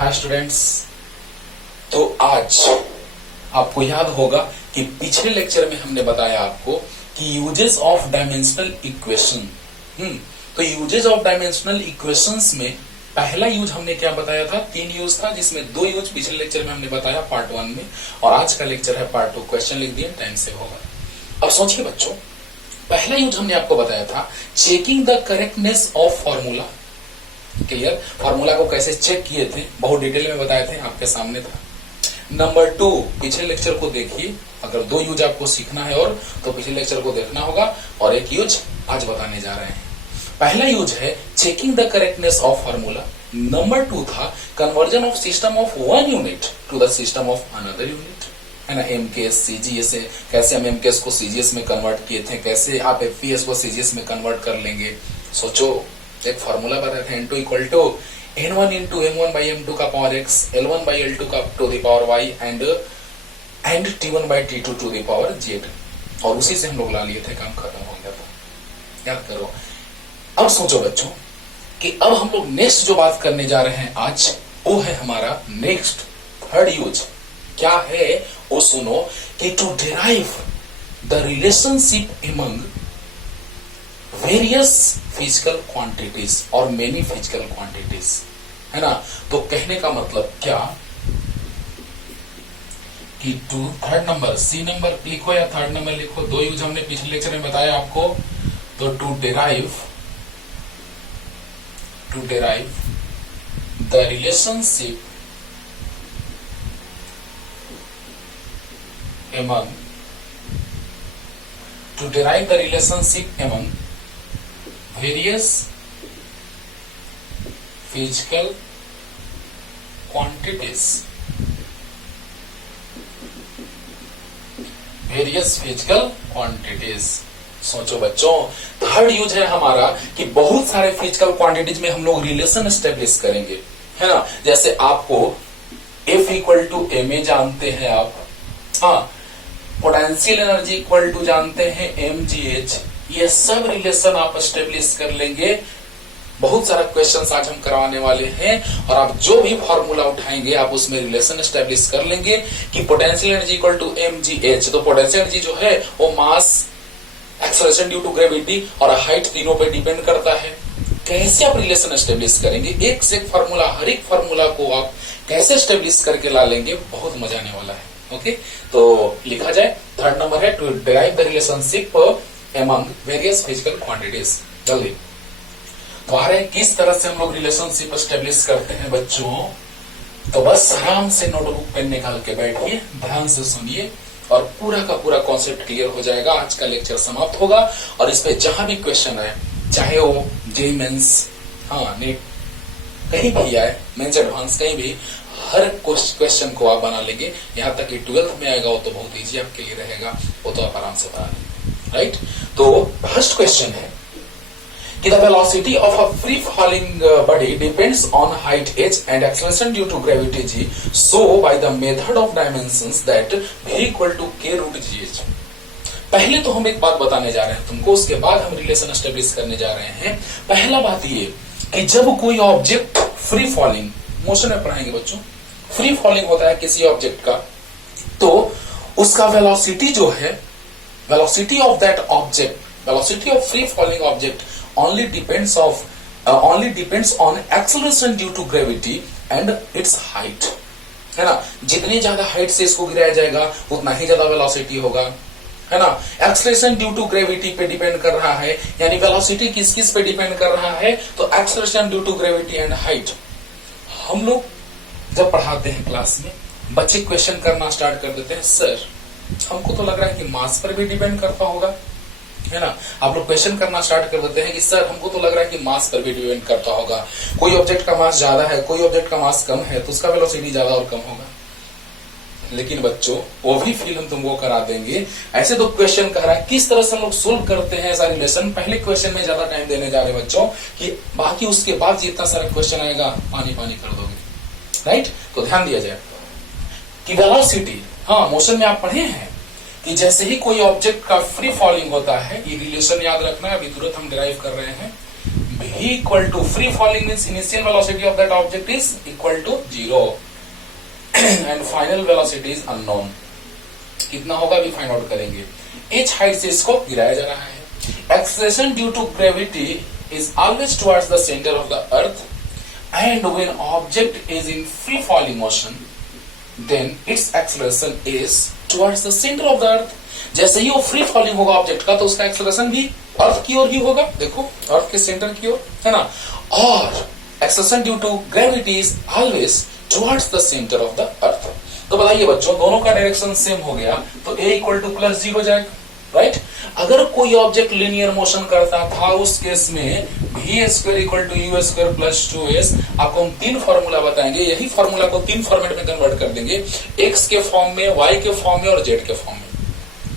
Hi students. तो आज आपको याद होगा कि पिछले लेक्चर में हमने बताया आपको कि यूजेस ऑफ डायमेंशनल इक्वेशन। तो यूजेस ऑफ डायमेंशनल इक्वेशंस में पहला यूज हमने क्या बताया था, 3 यूज था, जिसमें 2 यूज पिछले लेक्चर में हमने बताया पार्ट 1 में, और आज का लेक्चर है पार्ट 2। क्वेश्चन लिख दिए, टाइम सेव होगा। अब सोचिए बच्चों, पहला यूज हमने आपको बताया था checking the correctness of formula. Clear? Formula को कैसे चेक किए थे बहुत डिटेल में बताए थे, आपके सामने था। नंबर 2, पिछले लेक्चर को देखिए, अगर 2 यूज आपको सीखना है और तो पिछले लेक्चर को देखना होगा, और एक यूज आज बताने जा रहे हैं। पहला यूज है checking the correctness of formula. Number 2 था conversion of system of one unit to the system of another unit, है ना। एमकेएस सीजीएस से कैसे हम एमकेएस को सीजीएस में कन्वर्ट किए थे, कैसे आप एफपीएस को सीजीएस में कन्वर्ट कर लेंगे। सोचो, एक फॉर्मूला बताया था N2 equal to N1 into M1 by M2 का power X, L1 by L2 का to the power Y and T1 by T2 to the power Z, और उसी से हम लोग ला लिए थे, काम खत्म हो गया था। याद करो। अब सोचो बच्चों कि अब हम लोग नेक्स्ट जो बात करने जा रहे हैं आज, वो है हमारा नेक्स्ट थर्ड यूज। क्या है वो सुनो, कि to derive the relationship among various physical quantities और मेनी फिजिकल क्वांटिटीज, है ना। तो कहने का मतलब क्या कि to third number, C number लिखो या थर्ड नंबर लिखो, 2 यूज हमने पिछले लेक्चर में बताया आपको। तो to derive the relationship among various physical quantities, सोचो बच्चों, थर्ड यूज है हमारा कि बहुत सारे फिजिकल क्वांटिटीज में हम लोग रिलेशन एस्टेब्लिश करेंगे, है ना। जैसे आपको F equal to M A जानते हैं आप, हाँ, पोटेंशियल एनर्जी इक्वल टू जानते हैं mgh, ये सब रिलेशन आप एस्टेब्लिश कर लेंगे। बहुत सारा क्वेश्चंस आज हम करवाने वाले हैं, और आप जो भी फॉर्मूला उठाएंगे आप उसमें रिलेशन एस्टेब्लिश कर लेंगे कि potential energy equal to mgh। तो पोटेंशियल एनर्जी जो है वो mass, acceleration due to gravity और हाइट, तीनों पे डिपेंड करता है। कैसे आप रिलेशन एस्टेब्लिश करेंगे, एक से एक फॉर्मूला, हर एक फॉर्मूला को आप कैसे एस्टेब्लिश करके ला लेंगे, बहुत मजा आने वाला है। ओके, तो लिखा जाए, थर्ड नंबर है to derive the relationship among various physical quantities। जल्दी तो आ रहे, किस तरह से हम लोग रिलेशनशिप एस्टेब्लिश करते हैं बच्चों। तो बस आराम से नोटबुक पेन निकाल के बैठिए, ध्यान से सुनिए, और पूरा का पूरा कॉन्सेप्ट क्लियर हो जाएगा। आज का लेक्चर समाप्त होगा, और इस पे जहां भी क्वेश्चन आए, चाहे वो जेईई मेंस, हाँ नेट, कहीं भी आए, मेंस एडवांस, कहीं भी, हर क्वेश्चन को आप बना लेंगे। यहाँ तक कि 12th में आएगा वो तो बहुत इजी आपके लिए रहेगा, वो तो आप आराम से बना लेंगे, राइट। तो फर्स्ट क्वेश्चन है कि the velocity of a free falling body depends on height h and acceleration due to gravity g, so by the method of dimensions that v equal to k root gh। पहले तो हम एक बात बताने जा रहे हैं तुमको, उसके बाद हम रिलेशन एस्टेब्लिश करने जा रहे हैं। पहला बात ये कि जब कोई ऑब्जेक्ट फ्री फॉलिंग मोशन में पढ़ाएंगे बच्चों, फ्री फॉलिंग होता है किसी ऑब्जेक्ट का, तो उसका वेलोसिटी जो है, velocity of that object, velocity of free falling object only depends on acceleration due to gravity and its height, है ना। जितनी ज्यादा हाइट से इसको गिराया जाएगा उतना ही ज्यादा वेलोसिटी होगा, है ना। एक्सेलरेशन ड्यू टू ग्रेविटी पे डिपेंड कर रहा है, यानी वेलोसिटी किस किस पे डिपेंड कर रहा है, तो acceleration due to gravity and height. हम लोग जब पढ़ाते हैं क्लास में, बच्चे क्वेश्चन करना स्टार्ट कर देते हैं, सर हमको तो लग रहा है कि मास पर भी डिपेंड करता होगा, है ना। आप लोग क्वेश्चन करना स्टार्ट कर देते हैं कि सर हमको तो लग रहा है कि मास पर भी डिपेंड करता होगा। कोई ऑब्जेक्ट का मास ज्यादा है, कोई ऑब्जेक्ट का मास कम है, तो उसका वेलोसिटी ज्यादा और कम होगा। लेकिन बच्चों वो भी फील हम तुमको करा देंगे। ऐसे तो क्वेश्चन कह रहा है, किस तरह से हम लोग सोल्व करते हैं ऐसा रिलेशन, पहले क्वेश्चन में ज्यादा टाइम देने जा रहे हैं बच्चों, कि बाकी उसके बाद जितना सारा क्वेश्चन आएगा पानी पानी कर दोगे, राइट। तो ध्यान दिया जाए कि वेलोसिटी, हाँ मोशन में आप पढ़े हैं कि जैसे ही कोई ऑब्जेक्ट का फ्री फॉलिंग होता है, ये रिलेशन याद रखना है, अभी तुरंत हम डिराइव कर रहे हैं, v equal to free falling means initial velocity of that object is equal to 0 and final velocity is unknown. कितना होगा अभी फाइंड आउट करेंगे। h हाइट से इसको गिराया जा रहा है। Acceleration due to gravity is always towards the centre of the earth and when object is in free falling motion then its acceleration is towards the centre of the earth. जैसे ही वो free falling होगा object का तो उसका acceleration भी अर्थ की ओर ही होगा, देखो अर्थ के सेंटर की ओर, है ना। और acceleration due to gravity is always towards the centre of the earth. तो बताइए बच्चों, दोनों का डायरेक्शन सेम हो गया तो a इक्वल टू प्लस जी हो जाएगा, राइट। अगर कोई ऑब्जेक्ट लिनियर मोशन करता था उस केस में v square equal to U square plus 2s। आपको हम 3 फॉर्मूला बताएंगे, यही फॉर्मूला को 3 फॉर्मेट में कन्वर्ट कर देंगे, x के फॉर्म में, y के फॉर्म में और z के फॉर्म में।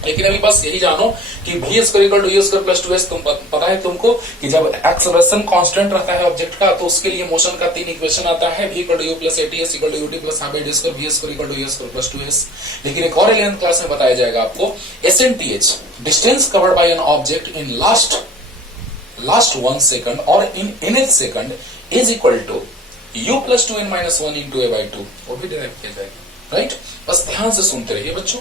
लेकिन अभी बस यही जानो कि v square equal to U square plus 2s, तुम पता है तुमको कि जब एक्सेलरेशन कांस्टेंट रहता है ऑब्जेक्ट का तो उसके लिए मोशन का 3 इक्वेशन आता है, v equal to U plus ats equal to ut plus half d square, v square equal to U square plus 2s। लेकिन एक और 11th क्लास में बताया जाएगा आपको SNTH, distance covered by an object in last 1 second और in nth second is equal to u plus 2n minus 1 into a/2, वो भी डिराइव किया जाएगा, राइट। बस ध्यान से सुनते रहिए बच्चों।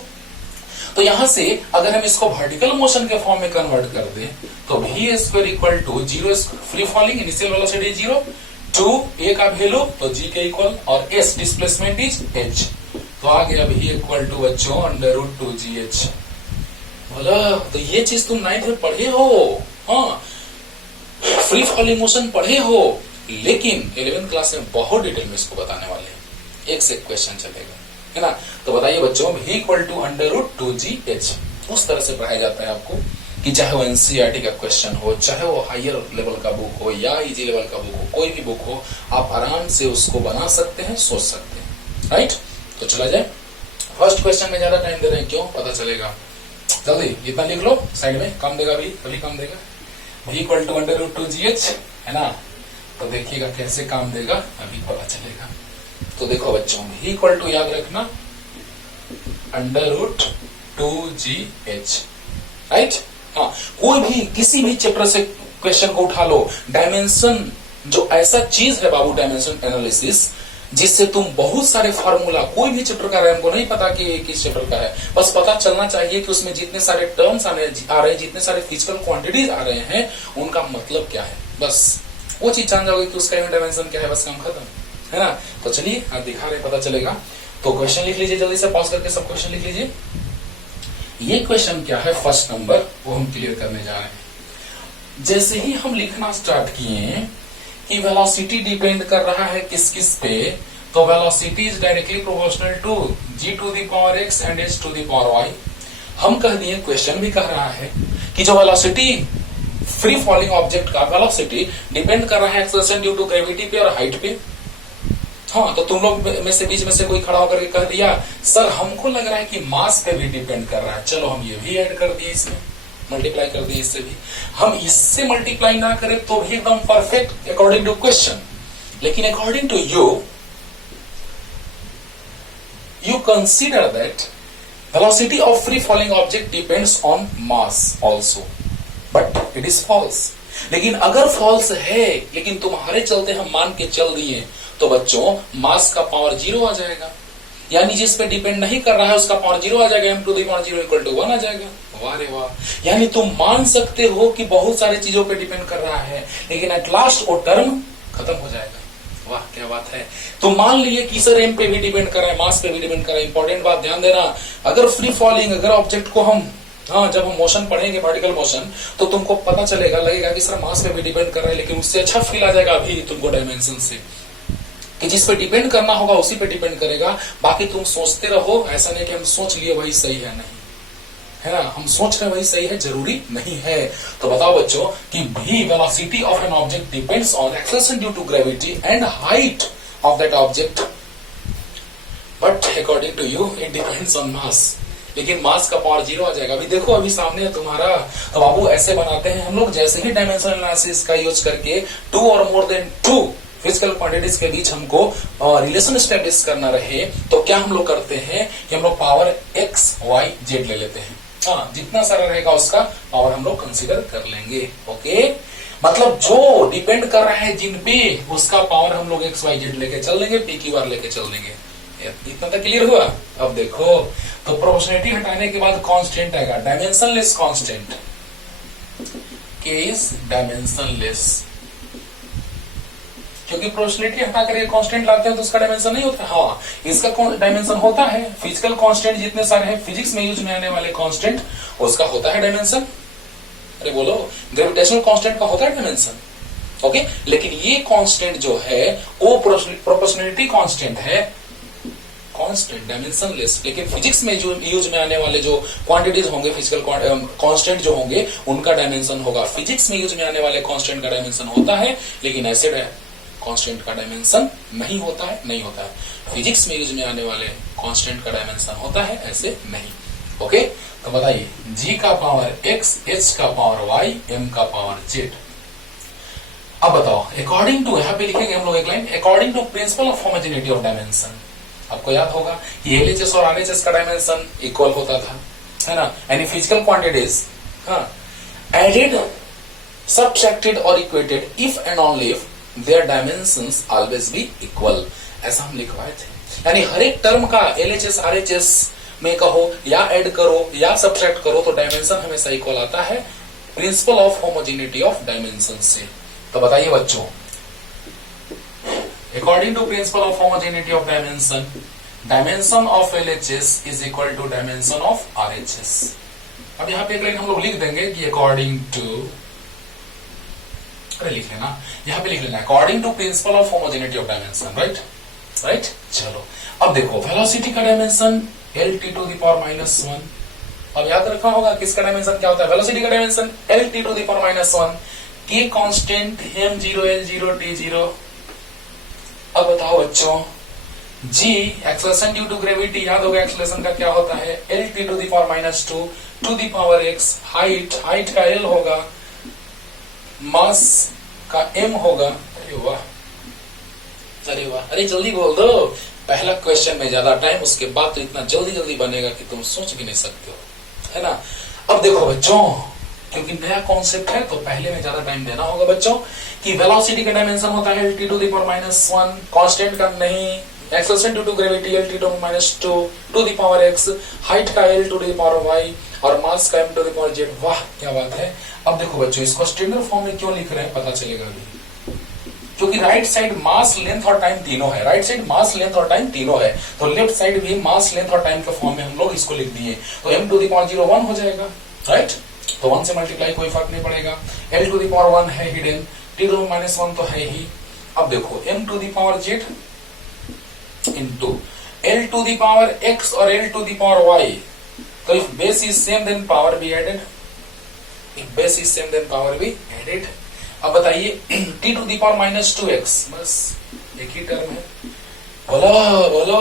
तो यहां से अगर हम इसको वर्टिकल मोशन के फॉर्म में कन्वर्ट कर दें तो v square equal to 0 free falling initial velocity 0 to a का वैल्यू तो g के इक्वल और s डिस्प्लेसमेंट इज h। तो आ गया v इक्वल टू बच्चों √2gh। बोला तो ये चीज तुम 9th में पढ़े हो, हाँ फ्री फॉलिंग मोशन पढ़े हो, लेकिन 11th क्लास में बहुत डिटेल में इसको बताने वाले हैं, एक से क्वेश्चन चलेगा, है ना। तो बताइए बच्चों v इक्वल टू √2gh उस तरह से पढ़ाया जाता है आपको कि चाहे वो एनसीईआरटी का क्वेश्चन हो, चाहे वो हायर लेवल का बुक हो या इजी लेवल का बुक हो, कोई भी बुक हो, आप आराम से उसको बना सकते हैं, सोच सकते हैं, राइट। तो चला जाए फर्स्ट क्वेश्चन में, ज्यादा टाइम दे रहे हैं क्यों, पता चलेगा। जल्दी इतना लिख लो, साइड में काम देगा, अभी काम देगा। v इक्वल टू √2gh, है ना। तो देखिएगा कैसे काम देगा, अभी पता चलेगा। तो देखो बच्चों, v इक्वल टू याद रखना √2gh, राइट। हाँ, कोई भी किसी भी चैप्टर से क्वेश्चन को उठा लो, डायमेंशन जो ऐसा चीज है बाबू, डायमेंशन एनालिसिस, जिससे तुम बहुत सारे फार्मूला, कोई भी चैप्टर का हमको नहीं पता कि किस चैप्टर का है, बस पता चलना चाहिए कि उसमें जितने सारे टर्म्स आ रहे हैं, जितने सारे फिजिकल क्वांटिटीज आ रहे हैं, उनका मतलब क्या है, बस वो चीज जान जाओगे कि उसका डायमेंशन क्या है, बस काम खत्म, है ना। तो चलिए आप दिखा रहे, पता चलेगा। तो क्वेश्चन लिख लीजिए, जल्दी से पॉज करके सब क्वेश्चन लिख लीजिए। ये क्वेश्चन क्या है, फर्स्ट नंबर, वो हम क्लियर करने जा रहे हैं। जैसे ही हम लिखना स्टार्ट किए कि वेलोसिटी डिपेंड कर रहा है किस किस पे, तो velocity is directly proportional to g to the power x and h to the power y। हम कह दिए, क्वेश्चन भी कह रहा है कि जो वेलोसिटी फ्री फॉलिंग ऑब्जेक्ट का वेलोसिटी डिपेंड कर रहा है एक्सेलरेशन ड्यू टू ग्रेविटी पे और हाइट पे। हाँ, तो तुम लोग में से बीच में से कोई खड़ा होकर कह दिया सर हमको लग रहा है कि मास पे भी डिपेंड कर रहा है, चलो हम ये भी ऐड कर दिए, इसमें मल्टीप्लाई कर दिए, इससे भी हम इससे मल्टीप्लाई ना करें तो भी एकदम परफेक्ट अकॉर्डिंग टू क्वेश्चन। लेकिन according to you consider that velocity of free falling object depends on mass also, but it is false। लेकिन अगर फॉल्स है, लेकिन तुम्हारे चलते हम मान के चल दिए, तो बच्चों मास का पावर 0 आ जाएगा, यानी जिस पे डिपेंड नहीं कर रहा है उसका पावर 0 आ जाएगा, m to the power 0 equal to 1 आ जाएगा। वाह रे वाह, यानी तुम मान सकते हो कि बहुत सारी चीजों पे डिपेंड कर रहा है, लेकिन एट लास्ट वो टर्म खत्म हो जाएगा। वाह क्या बात है। तो मान लिए कि सर एम पे भी डिपेंड कर रहा है, मास पे भी डिपेंड कर रहा है। इंपॉर्टेंट बात ध्यान देना, अगर फ्री फॉलिंग, अगर ऑब्जेक्ट को हम जब हम मोशन पढ़ेंगे वर्टिकल मोशन, तो तुमको पता चलेगा, लगेगा कि सर मास पे भी डिपेंड कर रहा है, लेकिन उससे अच्छा फील आ जाएगा अभी तुमको डायमेंशन से, कि जिस पे डिपेंड करना होगा उसी पे डिपेंड करेगा। बाकी तुम सोचते रहो, ऐसा नहीं कि हम सोच लिए वही सही है, नहीं है ना, हम सोच रहे वही सही है, जरूरी नहीं है। तो बताओ बच्चों कि v velocity of an object depends on acceleration due to gravity and height of that object, but according to you it depends on mass. लेकिन मास का पावर 0 आ जाएगा। अभी देखो, अभी सामने है तुम्हारा, तो बाबू ऐसे बनाते हैं हम लोग, जैसे ही डायमेंशन एनालिसिस का यूज करके 2 और मोर देन 2 फिजिकल क्वांटिटीज के बीच हमको रिलेशन एस्टेब्लिश करना रहे, तो क्या हम लोग करते हैं कि हम लोग पावर x y z ले लेते हैं। हाँ, जितना सारा रहेगा उसका पावर हम लोग कंसीडर कर लेंगे। ओके, मतलब जो डिपेंड कर रहा है जिन पे, उसका पावर हम लोग एक्स वाई जेड लेके चल देंगे, पी क्यू आर लेके चल देंगे। इतना तक क्लियर हुआ? अब देखो, तो प्रोपोर्शनलिटी हटाने के बाद कांस्टेंट आएगा, डायमेंशनलेस कांस्टेंट, के इज डायमेंशनलेस, क्योंकि प्रोपोर्शनलिटी हटा कर कांस्टेंट लाते हैं तो उसका डायमेंशन नहीं होता। हाँ, इसका डायमेंशन होता है। फिजिकल कांस्टेंट जितने सारे हैं, फिजिक्स में यूज में आने वाले कांस्टेंट, उसका होता है डायमेंशन। अरे बोलो, ग्रेविटेशनल कांस्टेंट का होता है डायमेंशन, ओके। लेकिन ये कांस्टेंट जो है वो प्रोपोर्शनलिटी कांस्टेंट है, कांस्टेंट डायमेंशनलेस। लेकिन फिजिक्स में जो यूज में आने वाले जो क्वांटिटीज होंगे, फिजिकल कांस्टेंट जो होंगे, उनका डायमेंशन होगा। फिजिक्स में यूज में आने वाले कांस्टेंट का डायमेंशन होता है, लेकिन ऐसे कांस्टेंट का डायमेंशन नहीं होता है, नहीं होता है। फिजिक्स में यूज में आने वाले कांस्टेंट का डायमेंशन होता है, ऐसे नहीं, ओके। तो बताइए, g का पावर x, h का पावर y, m का पावर z। अब बताओ, अकॉर्डिंग टू, यहां पे लिखेंगे हम लोग एक line, according to principle of homogeneity of dimension. आपको याद होगा कि LHS और RHS का डायमेंशन इक्वल होता था, है ना। एनी फिजिकल क्वांटिटीज, हाँ, एडेड, सबट्रैक्टेड और equated if and only if their dimensions always be equal, ऐसा हम लिखवाए थे। यानी हर एक टर्म का LHS RHS में कहो या ऐड करो या सब्ट्रैक्ट करो तो डायमेंशन हमेशा इक्वल आता है, principle of homogeneity of dimension से। तो बताइए बच्चों, according to principle of homogeneity of dimension, dimension of LHS is equal to dimension of RHS। अब यहां पे एक लाइन हम लोग लिख देंगे कि अकॉर्डिंग टू, अरे लिख लेना, यहां पे लिख लेना according to principle of homogeneity of dimension, right right. चलो, अब देखो, वेलोसिटी का dimension LT to the power -1। अब याद रखना होगा किसका डायमेंशन क्या होता है, वेलोसिटी का dimension LT to the power -1, के कांस्टेंट m0 l0 t0। अब बताओ बच्चों, g acceleration due to gravity, याद होगा एक्सेलरेशन का क्या होता है, LT to the power -2 to the power x, height का l होगा, मास का m होगा। अरे वाह, अरे वाह, अरे जल्दी बोल दो, पहला क्वेश्चन में ज्यादा टाइम, उसके बाद तो इतना जल्दी जल्दी बनेगा कि तुम सोच भी नहीं सकते हो, है ना। अब देखो बच्चों, क्योंकि नया कॉन्सेप्ट है तो पहले में ज्यादा टाइम देना होगा बच्चों, कि वेलोसिटी का डायमेंशन होता है LT to the power -1, constant का नहीं, acceleration due to gravity LT to -2 to the power x, height का l to the power y और मास का m to the power z। वाह क्या बात है। अब देखो बच्चों, इसको स्टैंडर्ड फॉर्म में क्यों लिख रहे हैं पता चलेगा अभी, क्योंकि राइट साइड मास, लेंथ और टाइम तीनों है, राइट साइड मास, लेंथ और टाइम तीनों है, तो लेफ्ट साइड भी मास, लेंथ और टाइम के फॉर्म में हम लोग इसको लिख दिए, तो m टू द पावर 0 1 हो जाएगा, राइट। तो 1 से मल्टीप्लाई, कोई फर्क नहीं पड़ेगा। l टू द पावर 1 है hidden, t to the power -1 तो है ही। अब देखो, m to the power z into l to the power x और l to the power y, तो if base is same then power be added, if base is same then power be added. अब बताइए, t to the power -2x, बस एक ही term है, बोलो बोलो,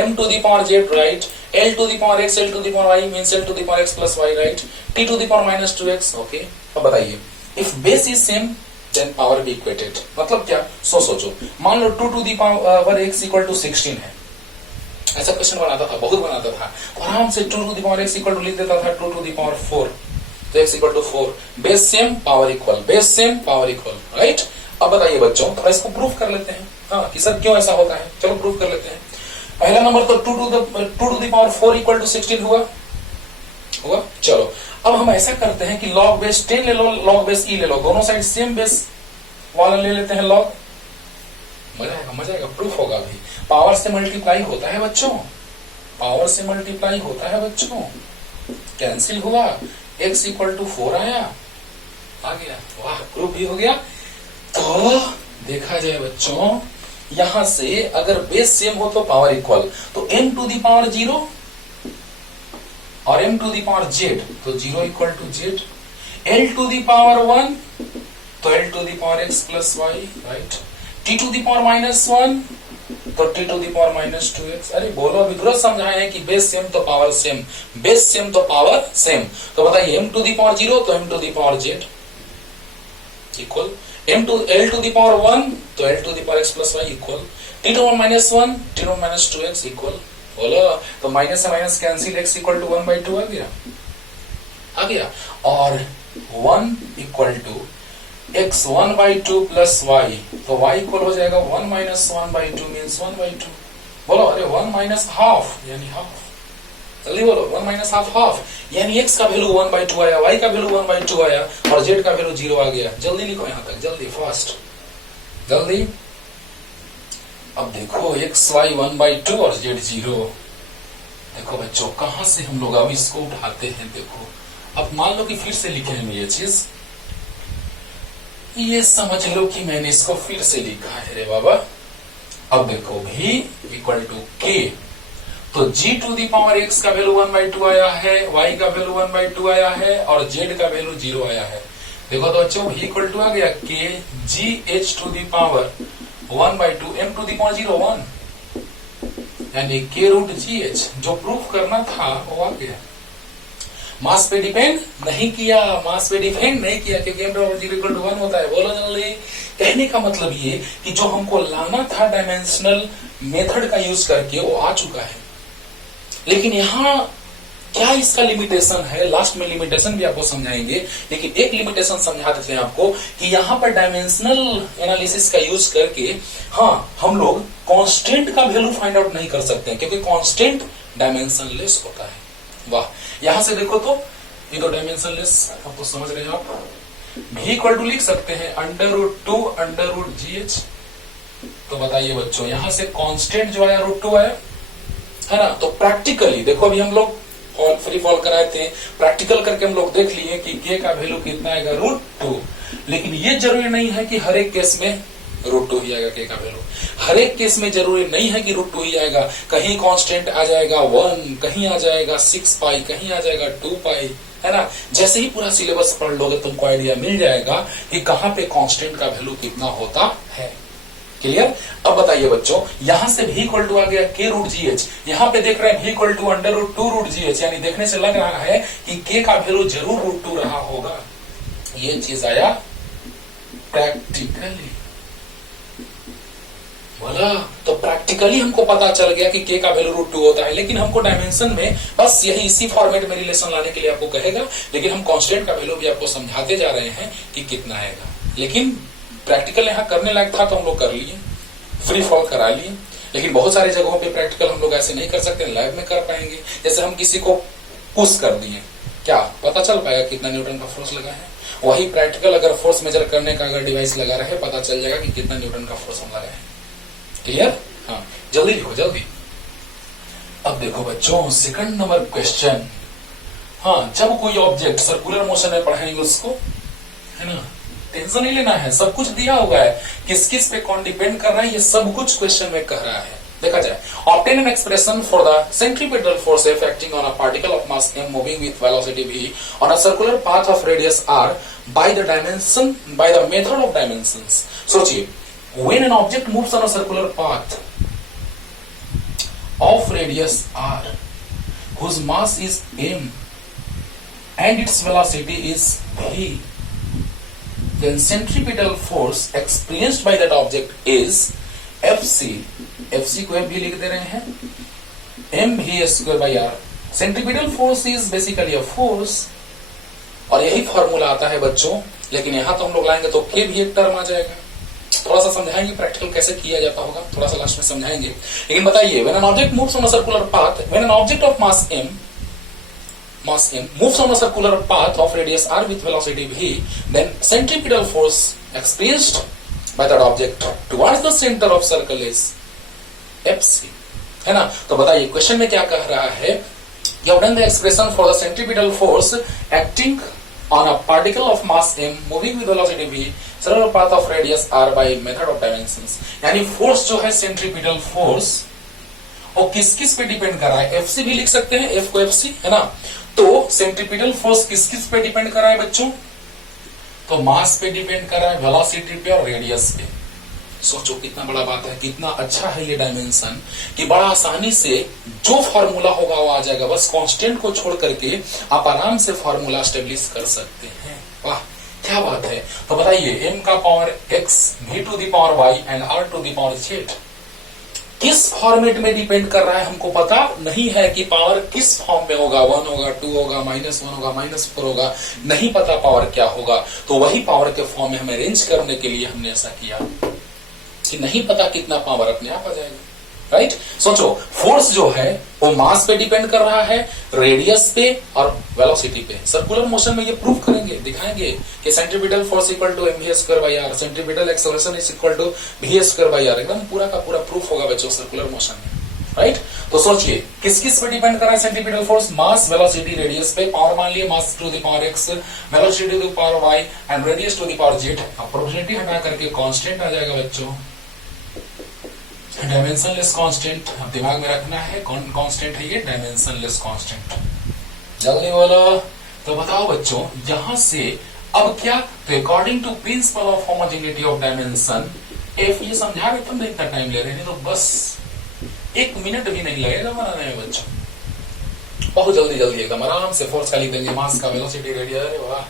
m to the power z, right, l to the power x, l to the power y means l to the power x plus y, right, t to the power -2x, okay. अब बताइए, if base is same then power be equated, मतलब क्या, सोचो, मान लो 2 to the power x equal to 16 है, ऐसा question बनाता था, बहुत बनाता था, आराम से 2 to the power x equal to लिख देता था 2 टू द पावर 4, तो x equal to 4, base same power equal, base same power equal, right. अब बताइए बच्चों, थोड़ा इसको प्रूफ कर लेते हैं, हाँ, कि सर क्यों ऐसा होता है, चलो प्रूफ कर लेते हैं। पहला नंबर तो 2 to the power 4 equal to 16 हुआ। चलो, अब हम ऐसा करते हैं कि log बेस 10 ले लो, log बेस e ले लो, दोनों साइड सेम बेस वाला ले लेते हैं log, मजा आएगा, प्रूफ होगा अभी। पावर से मल्टीप्लाई होता है बच्चों, पावर से मल्टीप्लाई होता है बच्चों, कैंसिल हुआ, x इक्वल टू 4 आया, आ गया, वाह, प्रूफ भी हो गया। तो देखा जाए बच्चों, यहां से अगर बेस सेम हो तो पावर इक्वल, तो m टू द पावर 0 और m to the power z, तो 0 equal to z, l to the power 1 तो l to the power x plus y, right, t to the power -1 तो t to the power -2x। अरे बोलो, अभी तुरंत समझाए हैं कि बेस सेम तो पावर सेम, बेस सेम तो पावर सेम। तो बताइए, m टू द पावर 0 तो m to the power z equal, l to the power 1 तो l to the power x plus y equal, t to the power -1 t to the power -2x equal. बोलो, तो minus से minus cancel, x equal to 1/2 आ गया, और 1 equal to x 1/2 plus y, तो y equal हो जाएगा 1 minus 1/2 means 1/2। बोलो, अरे 1 माइनस हाफ यानी हाफ, जल्दी बोलो, 1 माइनस हाफ यानी x का वैल्यू 1/2 आया, y का वैल्यू 1/2 आया और z का वैल्यू 0 आ गया। जल्दी लिखो यहां तक, जल्दी, फास्ट, जल्दी। अब देखो x y 1/2 और z 0। देखो बच्चों, कहां से हम लोग अब इसको उठाते हैं। देखो, अब मान लो कि फिर से लिखे हम ये चीज, ये समझ लो कि मैंने इसको फिर से लिखा है रे बाबा। अब देखो v इक्वल टू k, तो g to the power x का वैल्यू 1/2 आया है, y का वैल्यू 1/2 आया है और z का वैल्यू 0 आया है। देखो तो बच्चों, v इक्वल टू आ गया k g h to the power 1/2 m to the power 0 1, यानी k रूट जी एच। जो प्रूफ करना था वो आ गया। मास पे डिपेंड नहीं किया, मास पे डिपेंड नहीं किया क्योंकि m बराबर 0 इक्वल टू 1 होता है। बोलो जल्दी। कहने का मतलब ये कि जो हमको लाना था डायमेंशनल मेथड का यूज करके वो आ चुका है, लेकिन यहाँ क्या इसका लिमिटेशन है, लास्ट में लिमिटेशन भी आपको समझाएंगे, लेकिन एक लिमिटेशन समझा देते हैं आपको कि यहाँ पर डायमेंशनल एनालिसिस का यूज करके हम लोग कांस्टेंट का वैल्यू फाइंड आउट नहीं कर सकते हैं क्योंकि कांस्टेंट डायमेंशनलेस होता है। वाह, यहां से देखो तो ये तो डायमेंशनलेस आपको समझ रहे हैं आप। v इक्वल टू लिख सकते हैं √2 तो बताइए बच्चों, यहां से कांस्टेंट जो आया √2 आया है ना। तो प्रैक्टिकली देखो, अभी हम लोग फ्री फॉल कराए थे, प्रैक्टिकल करके हम लोग देख लिए कि k का वैल्यू कितना आएगा √2, लेकिन ये जरूरी नहीं है कि हर एक केस में √2 ही आएगा k का वैल्यू। हर एक केस में जरूरी नहीं है कि √2 ही आएगा, कहीं कांस्टेंट आ जाएगा 1, कहीं आ जाएगा 6 पाई, कहीं आ जाएगा 2 पाई, है ना। जैसे ही पूरा सिलेबस पढ़ लोगे तुमको आइडिया मिल जाएगा कि कहां पे कांस्टेंट का वैल्यू कितना होता है। क्लियर। अब बताइए बच्चों, यहां से v इक्वल टू आ गया k रूट जी एच, यहाँ पे देख रहे हैं v इक्वल टू √2 यानी देखने से लग रहा है कि k का वैल्यू जरूर √2 रहा होगा। ये चीज आया प्रैक्टिकली, बोला तो प्रैक्टिकली हमको पता चल गया कि k का वैल्यू √2 होता है, लेकिन हमको डायमेंशन में बस यही इसी फॉर्मेट में रिलेशन लाने के लिए आपको कहेगा, लेकिन हम कांस्टेंट का वैल्यू भी आपको समझाते जा रहे हैं कि कितना आएगा। लेकिन प्रैक्टिकल यहाँ करने लायक था तो हम लोग कर लिए, फ्री फॉल करा लिए, लेकिन बहुत सारे जगहों पे प्रैक्टिकल हम लोग ऐसे नहीं कर सकते, लैब में कर पाएंगे। जैसे हम किसी को पुश कर दिए, क्या पता चल पाएगा कितना न्यूटन का फोर्स लगा है। वही प्रैक्टिकल अगर फोर्स मेजर करने का अगर डिवाइस लगा रहे, पता चल जाएगा कि कितना न्यूटन का फोर्स हम लगा है। क्लियर। हाँ, जल्दी लिखो जल्दी। अब देखो बच्चों, सेकंड नंबर क्वेश्चन। हाँ, जब कोई ऑब्जेक्ट सर्कुलर मोशन में पढ़ाएंगे उसको, है ना, टेंशन नहीं लेना है, सब कुछ दिया हुआ है, किस किस पे कौन डिपेंड कर रहा है, ये सब कुछ क्वेश्चन में कह रहा है। देखा जाए, obtain an expression for the centripetal force F acting on a particle of mass m moving with velocity v on a circular path of radius r by the method of dimensions। सोचिए, when an object moves on a circular path of radius r whose mass is m and its velocity is v, then centripetal force experienced by that object is Fc। Fc को भी लिख दे रहे हैं mv²/r। Centripetal force is basically a force, और यही formula आता है बच्चों, लेकिन यहां तो हम लोग लाएंगे तो k भी एक टर्म आ जाएगा। थोड़ा सा समझाएंगे प्रैक्टिकल कैसे किया जाता होगा, थोड़ा सा लास्ट में समझाएंगे। लेकिन बताइए, when an object moves on a circular path, when an object of mass m moves on a circular path of radius r with velocity v, then centripetal force experienced by that object towards the center of circle is Fc, है ना। तो बताइए question में क्या कह रहा है, obtain the expression for the centripetal force acting on a particle of mass m moving with velocity v circular path of radius r by method of dimensions। यानी फोर्स जो है सेंट्रीपिटल फोर्स, और किस किस पे डिपेंड कर रहा है, Fc भी लिख सकते हैं, F को Fc, है ना। तो सेंट्रीपिटल फोर्स किस किस पे डिपेंड कर रहा है बच्चों, तो मास पे डिपेंड कर रहा है, वेलोसिटी पे और रेडियस पे। सोचो कितना बड़ा बात है, कितना अच्छा है ये डायमेंशन कि बड़ा आसानी से जो फॉर्मूला होगा वो आ जाएगा, बस कांस्टेंट को छोड़ करके आप आराम से फॉर्मूला स्टेब्लिश कर सकते हैं। वाह क्या बात है। तो बताइए, m का power x, v to the power y and r to the power z किस फॉर्मेट में डिपेंड कर रहा है हमको पता नहीं है कि पावर किस फॉर्म में होगा, 1 होगा, 2 होगा, -1 होगा, -4 होगा, नहीं पता पावर क्या होगा। तो वही पावर के फॉर्म में हमें अरेंज करने के लिए हमने ऐसा किया कि नहीं पता कितना पावर अपने आप आ जाएगा। राइट, सोचो फोर्स जो है वो मास पे डिपेंड कर रहा है, रेडियस पे और वेलोसिटी पे। सर्कुलर मोशन में ये प्रूव करेंगे, दिखाएंगे कि centripetal force equal to mv²/r, centripetal acceleration is equal to v²/r। एकदम पूरा का पूरा प्रूफ होगा बच्चों सर्कुलर मोशन में। राइट, तो सोचिए किस किस पे डिपेंड कर रहा है centripetal force, mass, velocity, radius पे। पावर मान लिए mass to the power x, velocity to the power y and radius to the power z। Approximately हटा करके कांस्टेंट आ जाएगा बच्चों, डायमेंशनलेस कांस्टेंट। अब दिमाग में रखना है कौन कांस्टेंट है ये, डायमेंशनलेस कांस्टेंट। जल्दी बोलो। तो बताओ बच्चों यहां से अब क्या, तो according to principle of homogeneity of dimension F, ये समझा रहे तुम इतना टाइम ले रहे हैं, तो बस 1 मिनट भी नहीं लगेगा बनाने में बच्चों। बहुत जल्दी जल्दी एकदम आराम से फोर्स का लिख देंगे, मास का, वेलोसिटी, रेडियस। अरे वाह,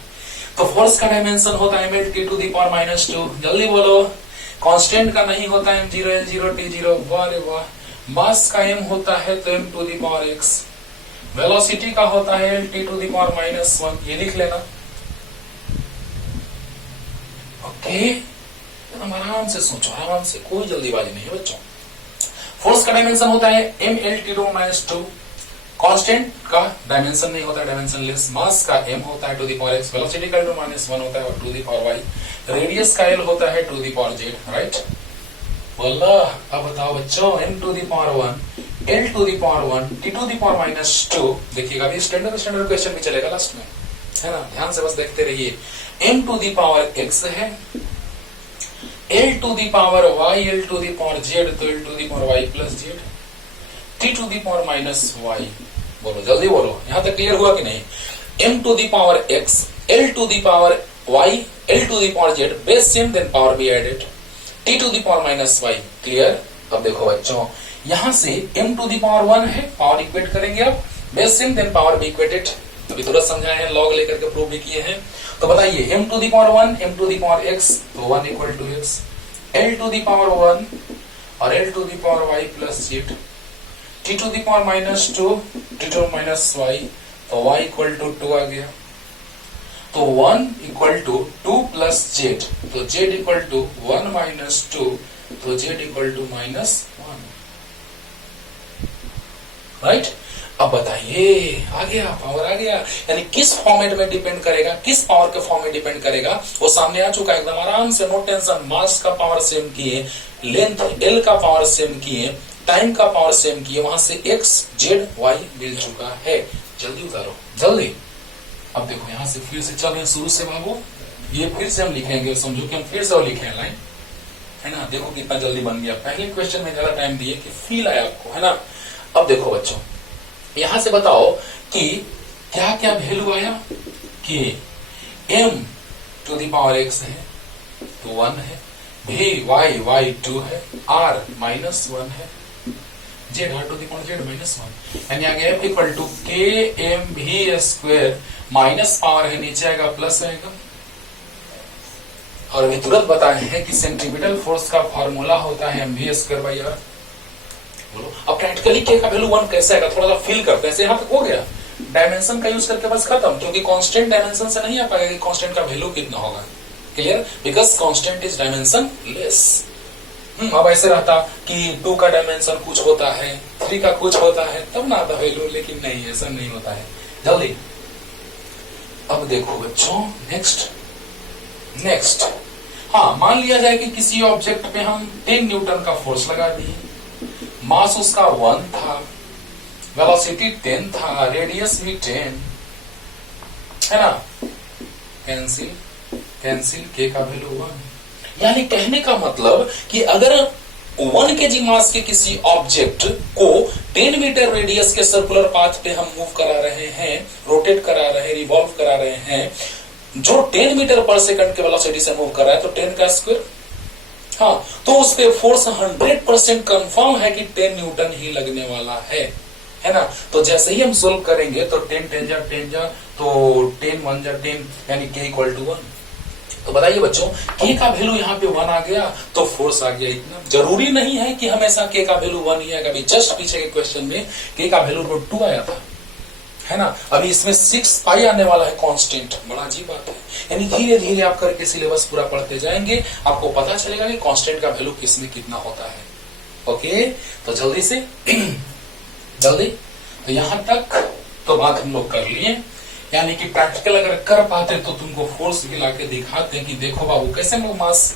तो फोर्स का डायमेंशन होता है mlt टू द पावर -2। जल्दी बोलो। कांस्टेंट का नहीं होता है m0 l0 t0। वाह रे वाह। मास का m होता है तो m to the power x, velocity का होता है lt टू द पावर -1। ये लिख लेना। ओके, एकदम आराम से सोचो, आराम से, कोई जल्दीबाजी नहीं है बच्चों। फोर्स का डायमेंशन होता है mlt टू -2, कांस्टेंट का डायमेंशन नहीं होता, डायमेंशनलेस। मास का m होता है to the power x, velocity का -1 होता है और to the power y, radius का l होता है to the power z। Right, बोला। अब बताओ बच्चों m to the power 1, l to the power 1, t to the power -2। देखिएगा अभी स्टैंडर्ड क्वेश्चन भी चलेगा लास्ट में, है ना, ध्यान से बस देखते रहिए। m to the power x है, l to the power y, l to the power z, तो l to the power y plus z, t to the power -y। बोलो जल्दी बोलो, यहां तक क्लियर हुआ कि नहीं। m to the power x, l to the power y, l to the power z, base same then power be added, t to the power -y। Clear. अब देखो बच्चों यहां से m टू द पावर 1 है, power equate करेंगे अब, base same then power be equated. अभी तुरंत समझाए हैं, लॉग लेकर के प्रूव भी किए हैं। तो बताइए m to the power 1, m to the power x, तो 1 equal to x, l to the power 1 और l to the power y plus z, t to the power -2, t to -y, तो y equal to 2 आ गया। तो 1 equal to 2 plus z, तो z equal to 1 -2, तो z equal to -1। Right, अब बताइए आ गया, पावर आ गया। यानी किस फॉर्मेट में डिपेंड करेगा, किस पावर के फॉर्म में डिपेंड करेगा वो सामने आ चुका है एकदम आराम से, नो टेंशन। मास का पावर सेम किए, लेंथ l का पावर सेम किए, टाइम का पावर सेम किए, वहां से x z y मिल चुका है। जल्दी उतारो जल्दी। अब देखो यहां से फिर से चल रहे शुरू से बाबू, ये फिर से हम लिखेंगे, समझो कि हम फिर से लिखे हैं लाइन, है ना। देखो कितना जल्दी बन गया, पहले क्वेश्चन में ज्यादा टाइम दिए कि फील आया आपको, है ना। अब देखो बच्चों यहां से बताओ कि क्या क्या वैल्यू आया, कि m to the power x है तो 1 है, y 2 है, r -1 है, z r to the power z -1, यानी आ गया f equal to kmv², minus power है नीचे आएगा प्लस आएगा। और अभी तुरंत बताए हैं कि सेंट्रीपिटल फोर्स का फॉर्मूला होता है mv²/r। बोलो अब प्रैक्टिकली k का वैल्यू 1 कैसे आएगा, थोड़ा सा फील करते हैं। यहां तक हो गया, डायमेंशन का यूज करके बस खत्म, क्योंकि कांस्टेंट डायमेंशन से नहीं आ पाएगा कि कांस्टेंट का वैल्यू कितना होगा। Clear, because constant is dimension less. अब ऐसे रहता कि 2 का डायमेंशन कुछ होता है, 3 का कुछ होता है, तब ना आता वैल्यू, लेकिन नहीं, ऐसा नहीं होता है। जल्दी अब देखो बच्चों नेक्स्ट। हाँ, मान लिया जाए कि किसी ऑब्जेक्ट पे हम 10 न्यूटन का फोर्स लगा दिए, मास उसका 1 था, वेलोसिटी 10 था, रेडियस भी 10 है ना। कैंसिल k का वैल्यू 1। यानी कहने का मतलब कि अगर 1 kg मास के किसी ऑब्जेक्ट को 10 मीटर रेडियस के सर्कुलर पाथ पे हम मूव करा रहे हैं, रोटेट करा रहे हैं, रिवॉल्व करा रहे हैं, जो 10 मीटर पर सेकंड के वेलोसिटी से मूव कर रहा है, तो 10 का स्क्वायर। हाँ, तो उस पे फोर्स 100% कंफर्म है कि 10 न्यूटन ही लगने वाला है ना। तो जैसे ही हम सोल्व करेंगे तो 10 10 जा तो 10 1 जा 10, यानी k इक्वल टू 1। तो बताइए बच्चों, k का वैल्यू यहाँ पे 1 आ गया तो फोर्स आ गया इतना। जरूरी नहीं है कि हमेशा k का वैल्यू 1 ही आएगा। अभी जस्ट पीछे के क्वेश्चन में k का वैल्यू √2 आया था, है ना। अभी इसमें 6 पाई आने वाला है कांस्टेंट। बड़ा अजीब बात है। यानी धीरे धीरे आप करके सिलेबस पूरा पढ़ते जाएंगे, आपको पता चलेगा कि कांस्टेंट का वैल्यू किसमें कितना होता है। ओके, तो जल्दी से जल्दी, तो यहां तक तो बात हम लोग कर लिए। यानी कि प्रैक्टिकल अगर कर पाते तो तुमको फोर्स भी लाके दिखाते हैं कि देखो बाबू कैसे हम लोग मास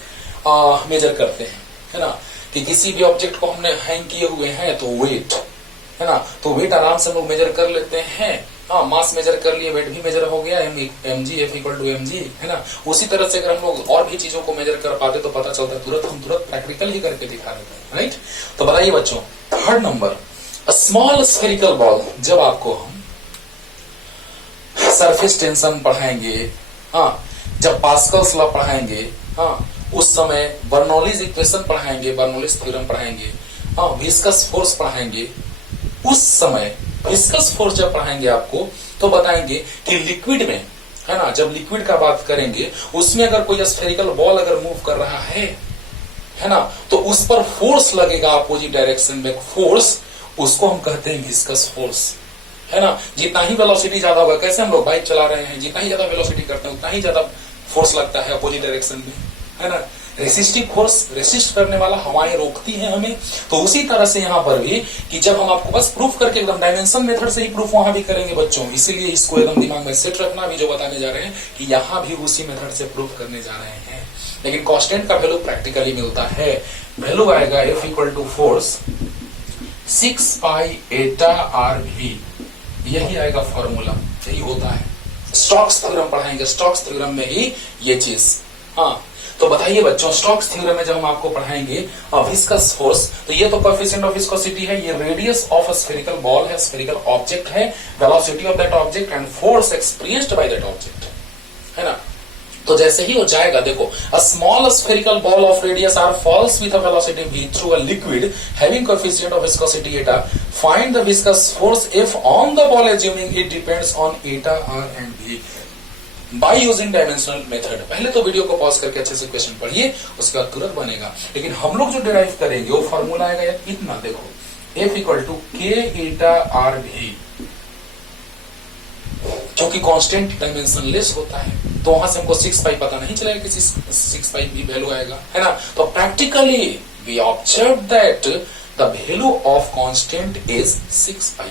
मेजर करते हैं, है ना। कि किसी भी ऑब्जेक्ट को हमने हैंग किए हुए हैं तो वेट, है ना, तो वेट आराम से हम लोग मेजर कर लेते हैं। हाँ, मास मेजर कर लिए, वेट भी मेजर हो गया, mg F = mg, है ना। उसी तरह से अगर हम लोग और भी चीजों को मेजर कर पाते तो पता चलता है, हम तुरंत प्रैक्टिकल ही करके दिखा देते हैं, राइट। तो बताइए बच्चों, third number, small spherical ball. जब आपको हम सरफेस टेंशन पढ़ाएंगे, हाँ, जब पास्कल्स लॉ पढ़ाएंगे, हाँ, उस समय बर्नौलीज इक्वेशन पढ़ाएंगे, बर्नौलीज थ्योरम पढ़ाएंगे, हाँ, विस्कस फोर्स पढ़ाएंगे, उस समय विस्कस फोर्स जब पढ़ाएंगे आपको तो बताएंगे कि लिक्विड में, है ना, जब लिक्विड का बात करेंगे उसमें अगर कोई स्फेरिकल बॉल अगर मूव कर रहा है ना, तो उस पर फोर्स लगेगा अपोजिट डायरेक्शन में। फोर्स उसको हम कहते हैं विस्कस फोर्स, है ना। जितना ही वेलोसिटी ज्यादा होगा, कैसे हम लोग बाइक चला रहे हैं, जितना ही ज्यादा वेलोसिटी करते हैं उतना ही ज्यादा फोर्स लगता है अपोजिट डायरेक्शन में, है ना। रेसिस्टिव फोर्स, रेसिस्ट करने वाला हवाएं रोकती हैं हमें। तो उसी तरह से यहाँ पर भी कि जब हम आपको बस प्रूफ करके एकदम डायमेंशन मेथड से ही प्रूफ वहां भी करेंगे बच्चों, इसीलिए इसको एकदम दिमाग में सेट रखना। भी जो बताने जा रहे हैं कि यहाँ भी उसी मेथड से प्रूफ करने जा रहे हैं, लेकिन कांस्टेंट का वैल्यू प्रैक्टिकली मिलता है। वैल्यू आएगा F = फोर्स 6 पाई एटा RV, यही आएगा फॉर्मूला, यही होता है। स्टोक्स थ्योरम पढ़ाएंगे, स्टोक्स थ्योरम में ही ये चीज। हाँ, तो बताइए बच्चों, स्टोक्स थ्योरम में जब हम आपको पढ़ाएंगे विस्कस फोर्स, तो ये तो कोएफिशिएंट ऑफ विस्कोसिटी है, ये radius of a spherical ball है, स्फेरिकल ऑब्जेक्ट है, velocity of that object and force experienced by that object, है ना। तो जैसे ही हो जाएगा, देखो, a small spherical ball of radius r falls with a velocity v through a liquid having coefficient of viscosity eta, find the viscous force F on the ball assuming it depends on eta, r and v by using dimensional method। पहले तो video को pause करके अच्छे से question पढ़िए, उसका तुरंत बनेगा। लेकिन हम लोग जो डिराइव करेंगे वो फॉर्मूला आएगा यार इतना, देखो, F = k eta RV, क्योंकि कांस्टेंट डायमेंशनलेस होता है, तो वहां से हमको 6 पाई पता नहीं चलेगा कि 6 पाई भी वैल्यू आएगा, है ना। तो practically we observe that the value of constant is 6 pi.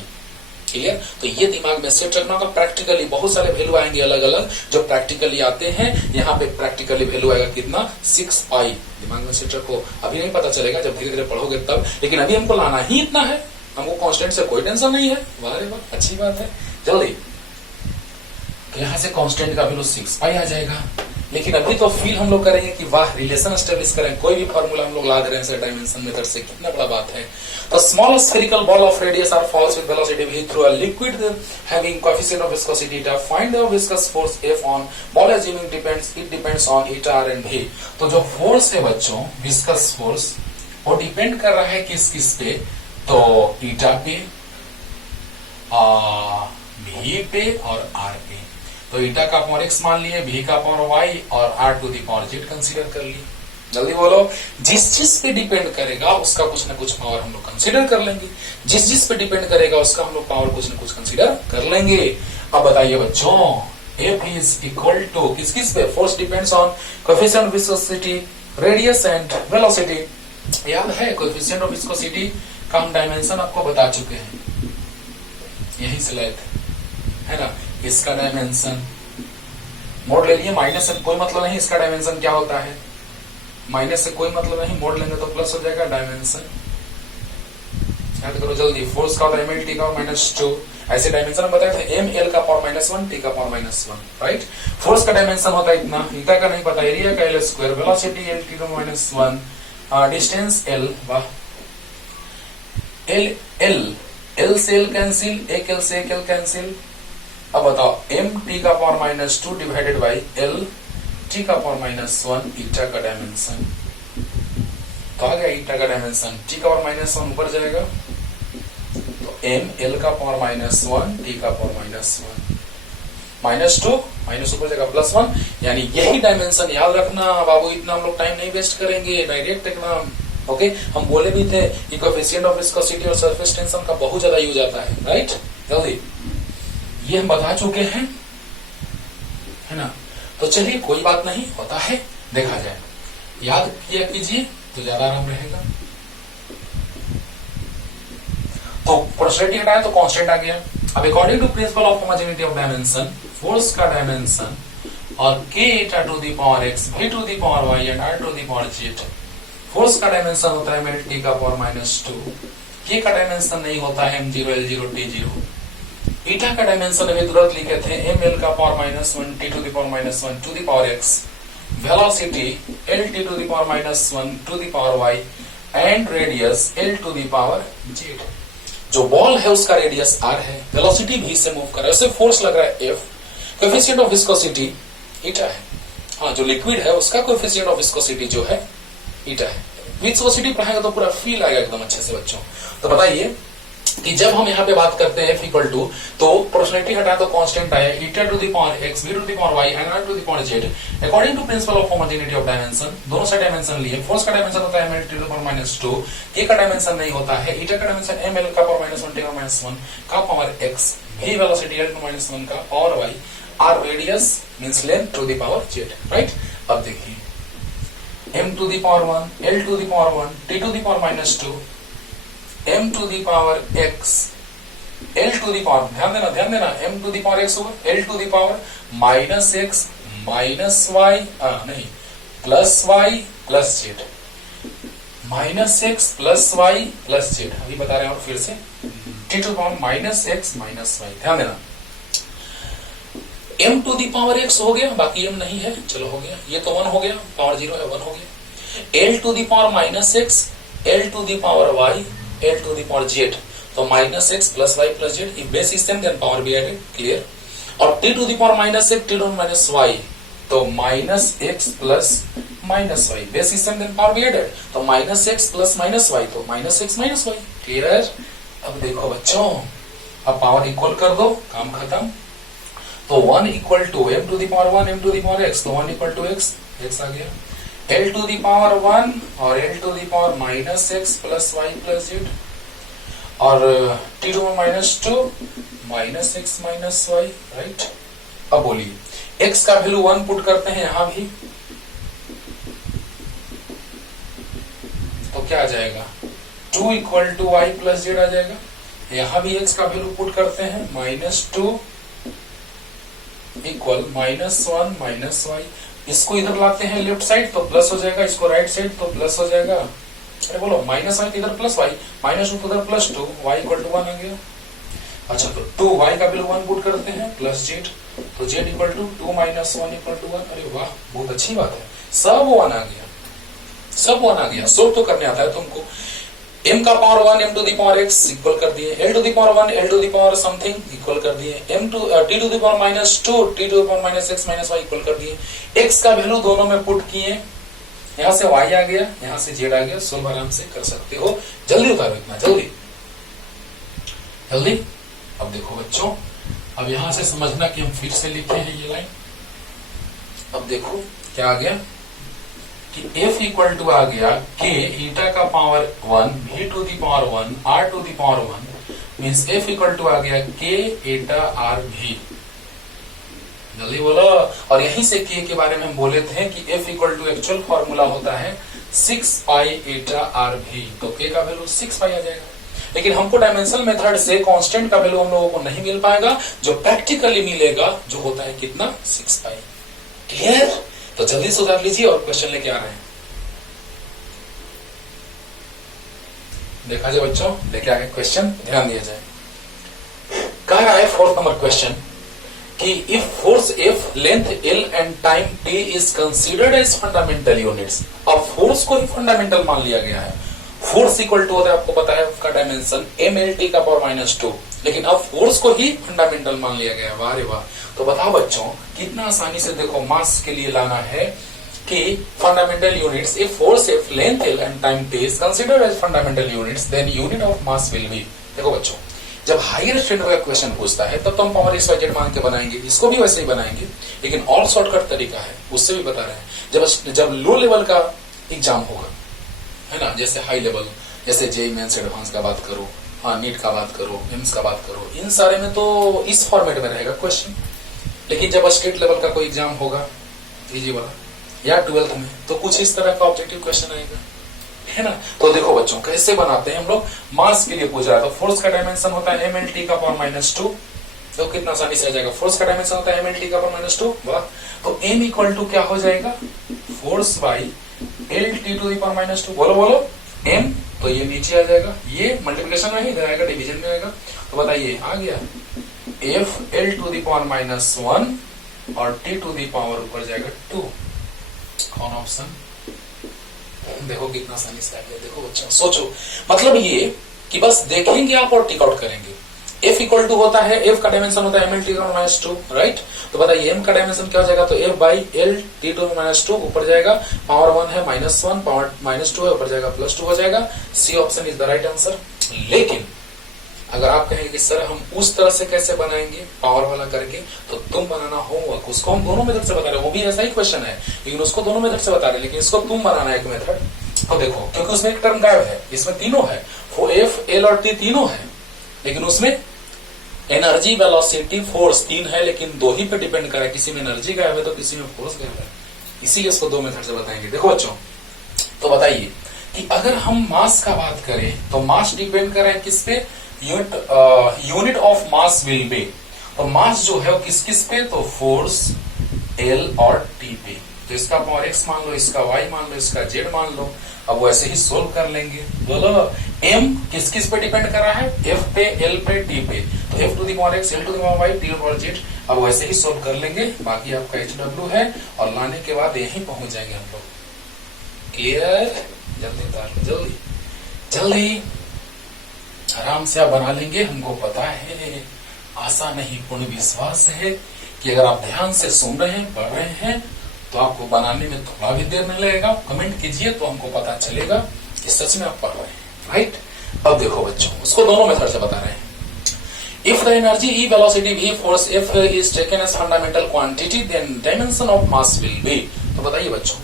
Clear. तो ये दिमाग में सेट रखना होगा। प्रैक्टिकली बहुत सारे वैल्यू आएंगे अलग अलग जो प्रैक्टिकली आते हैं। यहाँ पे प्रैक्टिकली वैल्यू आएगा कितना, 6 पाई। दिमाग में सेट रखो, अभी नहीं पता चलेगा, जब धीरे धीरे पढ़ोगे तब। लेकिन अभी हमको लाना ही इतना है, हमको कांस्टेंट से कोई टेंशन नहीं है। वाह रे वाह, अच्छी बात है। जल्दी, यहां से कांस्टेंट का वैल्यू 6 पाई आ जाएगा। लेकिन अभी तो फील हम लोग करेंगे कि वाह, रिलेशन एस्टेब्लिश करें, कोई भी फॉर्मूला हम लोग ला दे रहे हैं डायमेंशन मेथड से, कितना बड़ा बात है। तो small spherical ball of radius r falls with velocity v through a liquid having coefficient of viscosity eta, find the viscous force F on ball assuming it depends on eta, r and v। तो जो force है बच्चों, viscous force, वो depend कर रहा है किस किस पे, तो ईटा पे, v पे और r पे। तो ईटा का पावर x मान लिए, v का पावर y और r to the power z consider कर लिए। जल्दी बोलो, जिस जिस पे डिपेंड करेगा उसका कुछ ना कुछ पावर हम लोग कंसीडर कर लेंगे। जिस जिस पे डिपेंड करेगा उसका हम लोग पावर कुछ ना कुछ कंसीडर कर लेंगे। अब बताइए बच्चों, F is equal to किस किस पे, force depends on coefficient of viscosity, radius and velocity. याद है कोएफिशिएंट ऑफ विस्कोसिटी का हम डायमेंशन आपको बता चुके हैं, यही से लाए थे, है ना। इसका डायमेंशन मोड़ ले लिए, माइनस से कोई मतलब नहीं, इसका डायमेंशन क्या होता है, माइनस से कोई मतलब नहीं, मोड़ लेंगे तो प्लस हो जाएगा डायमेंशन। याद करो जल्दी, फोर्स का होता है ml t का -2, ऐसे डायमेंशन हम बताए थे, ml का पावर -1 t का पावर -1, राइट। फोर्स का डायमेंशन होता है इतना, ईटा का नहीं पता, एरिया का l², वेलोसिटी l t का -1, डिस्टेंस l, वाह, l से l कैंसिल, एक l से एक l कैंसिल। अब बताओ, m t का power -2 divided by l t का पावर -1, ईटा का डायमेंशन। तो आ गया ईटा का डायमेंशन, t का पावर -1 ऊपर जाएगा, तो m l का पावर -1 t का पावर -1। -2 माइनस ऊपर जाएगा +1, यानी यही डायमेंशन याद रखना बाबू, इतना हम लोग टाइम नहीं वेस्ट करेंगे, डायरेक्ट एकदम। ओके, हम बोले भी थे कि कोएफिशिएंट ऑफ विस्कोसिटी और सरफेस टेंशन का बहुत ज्यादा यूज आता है, राइट। जल्दी ये हम बता चुके हैं, है ना। तो चलिए कोई बात नहीं, होता है, देखा जाए, याद किया कीजिए तो ज्यादा आराम रहेगा। तो पोरोसिटी हटाए तो कांस्टेंट आ गया। अब according to principle of homogeneity of dimension, force का डायमेंशन और k eta to the power x, v to the power y and r to the power z, force का डायमेंशन होता है mlt का पावर -2, k का dimension नहीं होता है m0 l0 t0, ईटा का डायमेंशन अभी तुरंत लिखे थे ml का power -1 t to the power -1 to the power x, velocity lt to the power -1 to the power y and radius l to the power z। जो बॉल है उसका radius r है, वेलोसिटी भी से मूव कर रहा है, उससे फोर्स लग रहा है F, कोएफिशिएंट ऑफ विस्कोसिटी ईटा है। हाँ, जो लिक्विड है उसका कोएफिशिएंट ऑफ विस्कोसिटी जो है ईटा है। विस्कोसिटी पढ़ाएगा तो पूरा फील आएगा एकदम अच्छे से बच्चों। तो बताइए कि जब हम यहाँ पे बात करते हैं F इक्वल टू, तो प्रोपोर्शनलिटी हटा तो कांस्टेंट आया eta to the power x, v to the power y and r to the power z according to principle of homogeneity of dimension. दोनों साइड डायमेंशन लिए, फोर्स का dimension होता है ml to the power -2, k का dimension नहीं होता है, eta का डायमेंशन ml का पावर -1 t का -1 का power x, v velocity l to -1 का और y, r radius means length to the power z, right. अब देखिए m to the power 1, l to the power 1, t to the power -2, m to the power x, l to the power, ध्यान देना, m to the power x होगा, l to the power -x -y नहीं +y +z, -x +y +z, अभी बता रहे हैं और फिर से t to the power -x -y, ध्यान देना। m to the power x हो गया, बाकी m नहीं है, चलो हो गया, ये तो 1 हो गया, पावर 0 है 1 हो गया, l to the power -x, l to the power y, l to the power z, तो -x + y + z, if base is same then power be added, clear। और t to the power -x, t to the -y, तो -x + -y, base is same then power be added, तो -x + -y, तो -x - y, clear। अब देखो बच्चों, अब power equal कर दो, काम खत्म। तो 1 = m to the power 1, m to the power x, तो 1 = x, x आ गया, l to the power 1 और l to the power -x + y + z, और t to the power -2 -x - y, right. अब बोलिए x का वैल्यू 1 पुट करते हैं यहां भी, तो क्या आ जाएगा 2 = y + z आ जाएगा। यहां भी x का वैल्यू पुट करते हैं, -2 = -1 - y, इसको इधर लाते हैं लेफ्ट साइड तो प्लस हो जाएगा, इसको राइट साइड तो प्लस हो जाएगा। अरे बोलो -y इधर +y, -2 उधर +2, y = 1 आ गया। अच्छा, तो 2y का वैल्यू 1 पुट करते हैं +z, तो z = 2 - 1 = 1। अरे वाह, बहुत अच्छी बात है, सब 1 आ गया, सब 1 आ गया। सोल्व तो करने आता है तुमको। m का power 1, m to the power x equal कर दिए, l to the power 1, l to the power something equal कर दिए, t to the power -2, t to the power -x - y equal कर दिए। x का वैल्यू दोनों में पुट किए, यहां से y आ गया, यहां से z आ गया, सोल्व आराम से कर सकते हो। जल्दी उतारो, इतना जल्दी जल्दी। अब देखो बच्चों, अब यहां से समझना कि हम फिर से लिखे हैं ये लाइन। अब देखो क्या आ गया कि F = आ गया k ईटा का power 1, v to the power 1, r to the power 1, means F = आ गया k eta r v। जल्दी बोलो। और यहीं से k के बारे में हम बोले थे कि F = एक्चुअल फॉर्मूला होता है 6 पाई eta r v, तो k का वैल्यू 6 पाई आ जाएगा। लेकिन हमको डायमेंशनल मेथड से कांस्टेंट का वैल्यू हम लोगों को नहीं मिल पाएगा, जो प्रैक्टिकली मिलेगा जो होता है कितना 6 पाई। क्लियर? तो जल्दी सुधार लीजिए और क्वेश्चन लेके आ रहे हैं। देखा जाए बच्चों, लेके आगे क्वेश्चन, ध्यान दिया जाए। कह रहा है 4th नंबर क्वेश्चन कि if force F, length L and time T is considered as fundamental units. अब फोर्स को ही फंडामेंटल मान लिया गया है। फोर्स इक्वल टू होता है, आपको पता है उसका डायमेंशन mlt का पावर -2, लेकिन अब फोर्स को ही फंडामेंटल मान लिया गया है। वाह रे वाह। तो बताओ बच्चों, कितना आसानी से देखो मास के लिए लाना है कि fundamental units, if force F, length L and time T is considered as fundamental units, then unit of mass will be. देखो बच्चों, जब हायर स्टैंडर्ड का क्वेश्चन पूछता है तब तो हम पावर एक्स वाई जेड मान के बनाएंगे, इसको भी वैसे ही बनाएंगे, लेकिन और शॉर्टकट तरीका है, उससे भी बता रहे हैं। जब लो लेवल का एग्जाम होगा, है ना, जैसे हाई लेवल, जैसे जेईई मेंस एडवांस का बात करो, हाँ नीट का बात करो, एम्स का बात करो, इन सारे में तो इस फॉर्मेट में रहेगा क्वेश्चन। लेकिन जब स्टेट लेवल का कोई एग्जाम होगा इजी वाला या 12th में, तो कुछ इस तरह का ऑब्जेक्टिव क्वेश्चन आएगा, है ना। तो देखो बच्चों कैसे बनाते हैं हम लोग। मास के लिए पूछ रहा है तो फोर्स का डायमेंशन होता है mLT का पावर -2, तो कितना आसानी से आ जाएगा। फोर्स का डायमेंशन होता है mLT का पावर -2, वाह। तो m इक्वल टू क्या हो जाएगा, force by LT to the power -2, बोलो बोलो m, तो ये नीचे आ जाएगा, ये मल्टीप्लिकेशन में ही इधर आएगा, डिवीजन में आएगा। तो बताइए आ गया F L to the power -1 और T टू द पावर ऊपर जाएगा 2। कौन ऑप्शन, देखो कितना आसानी से आ गया। देखो बच्चों सोचो, मतलब ये कि बस देखेंगे आप और टिक आउट करेंगे। F इक्वल टू होता है, F का डायमेंशन होता है mLT का -2, राइट। तो बताइए M का डायमेंशन क्या हो जाएगा, तो F by L T to -2 ऊपर जाएगा, पावर 1 है -1, पावर -2 है ऊपर जाएगा +2 हो जाएगा। C option is the right answer. लेकिन अगर आप कहेंगे कि सर हम उस तरह से कैसे बनाएंगे पावर वाला करके, तो तुम बनाना होमवर्क, उसको हम दोनों मेथड से बता रहे हैं, वो भी ऐसा ही क्वेश्चन है लेकिन उसको दोनों मेथड से बता रहे हैं, लेकिन इसको तुम बनाना है एक मेथड। तो देखो क्योंकि उसमें एक टर्म गायब है, इसमें तीनों है, वो F L और T तीनों है, लेकिन उसमें एनर्जी वेलोसिटी फोर्स 3 है, लेकिन 2 ही पे डिपेंड कर रहा है, किसी में एनर्जी गायब है तो किसी में फोर्स गायब है, इसीलिए इसको दो मेथड से बताएंगे। देखो बच्चों, तो बताइए कि अगर हम मास का बात करें तो मास डिपेंड कर रहा है किस पे, unit of mass will be, तो मास जो है वो किस किस पे, तो फोर्स L और T पे। तो इसका पावर x मान लो, इसका y मान लो, इसका z मान लो। अब वैसे ही सोल्व कर लेंगे, बोलो m किस किस पे डिपेंड कर रहा है, F पे, L पे, T पे, तो F to the power x, L to the power y, T to power z। अब वैसे ही सोल्व कर लेंगे, बाकी आपका HW है, और लाने के बाद यहीं पहुंच जाएंगे हम लोग। क्लियर, जल्दी उतार लो, जल्दी जल्दी, आराम से आप बना लेंगे। हमको पता है, आशा नहीं पूर्ण विश्वास है कि अगर आप ध्यान से सुन रहे हैं, पढ़ रहे हैं, तो आपको बनाने में थोड़ा भी देर नहीं लगेगा। कमेंट कीजिए तो हमको पता चलेगा कि सच में आप पढ़ रहे हैं, राइट। अब देखो बच्चों, उसको दोनों मेथड से बता रहे हैं। If the energy E, velocity V, force F is taken as fundamental quantity, then dimension of mass will be. तो बताइए बच्चों,